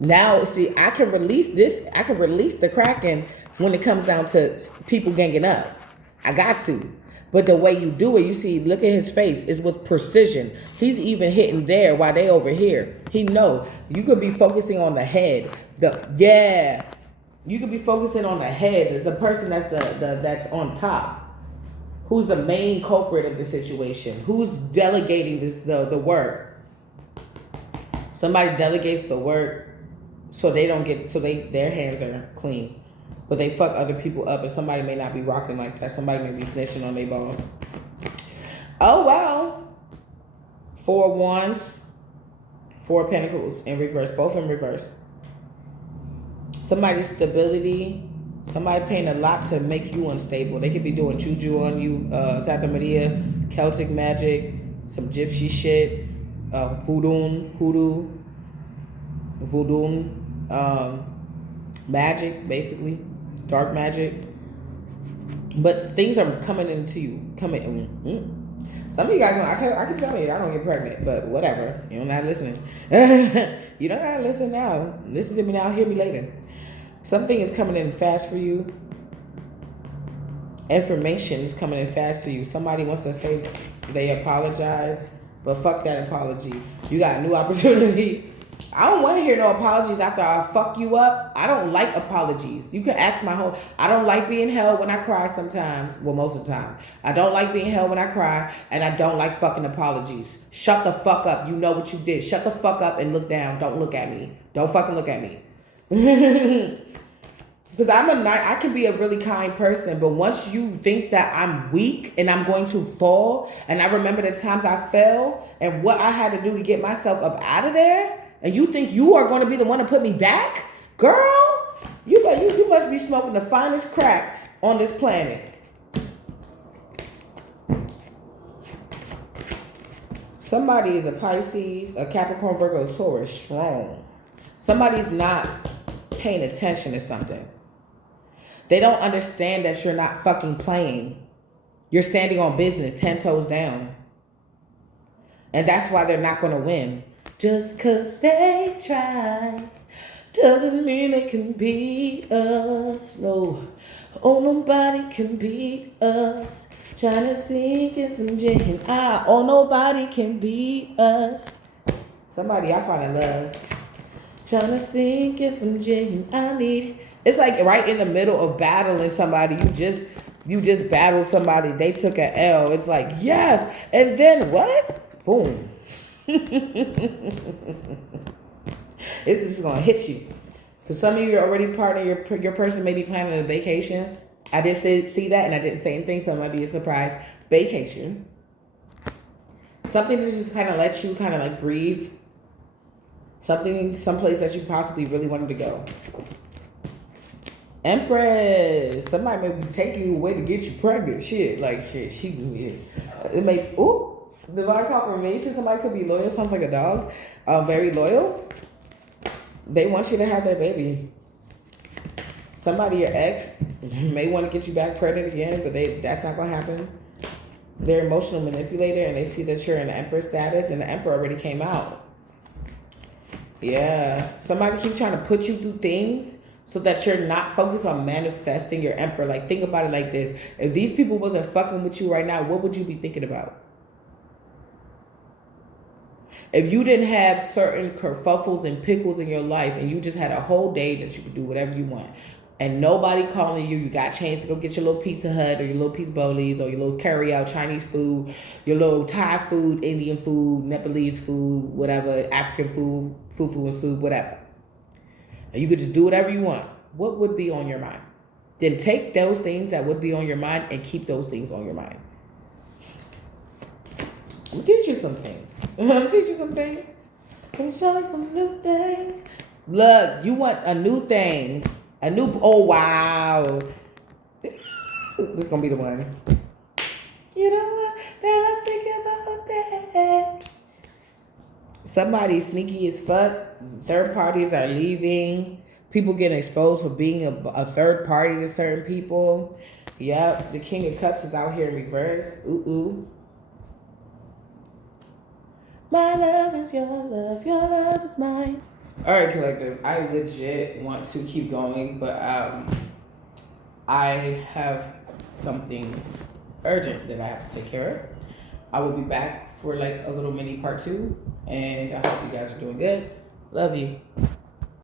Now, see, I can release this. I can release the Kraken when it comes down to people ganging up. I got to. But the way you do it, you see, look at his face. It's with precision. He's even hitting there while they over here. He know. You could be focusing on the head. You could be focusing on the head. The person that's that's on top. Who's the main culprit of the situation? Who's delegating the work? Somebody delegates the work so they don't get, so their hands are clean. But they fuck other people up, and somebody may not be rocking like that. Somebody may be snitching on their boss. Oh, wow. 4 wands, 4 pentacles in reverse, both in reverse. Somebody's stability. Somebody paying a lot to make you unstable. They could be doing juju on you, Santa Maria, Celtic magic, some gypsy shit, voodoo, magic, basically, dark magic. But things are coming into you, Some of you guys, I can tell you, I don't get pregnant, but whatever. You're not listening. You don't gotta listen now. Listen to me now, hear me later. Something is coming in fast for you. Information is coming in fast for you. Somebody wants to say they apologize, but fuck that apology. You got a new opportunity. I don't want to hear no apologies after I fuck you up. I don't like apologies. You can ask I don't like being held when I cry sometimes. Well, most of the time. I don't like being held when I cry, and I don't like fucking apologies. Shut the fuck up. You know what you did. Shut the fuck up and look down. Don't look at me. Don't fucking look at me. Because I can be a really kind person, but once you think that I'm weak and I'm going to fall, and I remember the times I fell and what I had to do to get myself up out of there, and you think you are going to be the one to put me back, girl, you must be smoking the finest crack on this planet. Somebody is a Pisces, a Capricorn, Virgo, Taurus, strong. Somebody's not paying attention to something. They don't understand that you're not fucking playing. You're standing on business, 10 toes down. And that's why they're not going to win. Just because they try doesn't mean they can beat us. No. Oh, nobody can beat us. Trying to sink in some gin. Oh, nobody can beat us. Somebody I find in love. Trying to sink in some gin. It's like right in the middle of battling somebody. You just battled somebody. They took an L. It's like, yes. And then what? Boom. It's just going to hit you. For some of you, you're already partnering. Your person may be planning a vacation. I did see that, and I didn't say anything, so it might be a surprise. Vacation. Something to just kind of let you kind of like breathe. Someplace that you possibly really wanted to go. Empress. Somebody may be taking you away to get you pregnant. Shit. It may, divine confirmation. Somebody could be loyal. Sounds like a dog. Very loyal. They want you to have that baby. Somebody, your ex, may want to get you back pregnant again, but that's not gonna happen. They're emotional manipulator, and they see that you're in emperor status, and the emperor already came out. Yeah, somebody keeps trying to put you through things so that you're not focused on manifesting your emperor. Like, think about it like this: if these people wasn't fucking with you right now, what would you be thinking about? If you didn't have certain kerfuffles and pickles in your life, and you just had a whole day that you could do whatever you want, and nobody calling you, you got a chance to go get your little Pizza Hut or your little Pizza Bowlies or your little carry out Chinese food, your little Thai food, Indian food, Nepalese food, whatever, African food, fufu and soup, whatever. And you could just do whatever you want. What would be on your mind? Then take those things that would be on your mind and keep those things on your mind. I'm gonna teach you some things. I'm gonna teach you some things. Let me show you some new things. Look, you want a new thing. A new, oh wow. This is gonna be the one. You know what? That I'm thinking about that. Somebody sneaky as fuck. Third parties are leaving. People getting exposed for being a third party to certain people. Yep, the King of Cups is out here in reverse. Ooh. My love is your love is mine. All right, collective. I legit want to keep going, but I have something urgent that I have to take care of. I will be back for like a little mini part 2, and I hope you guys are doing good. Love you.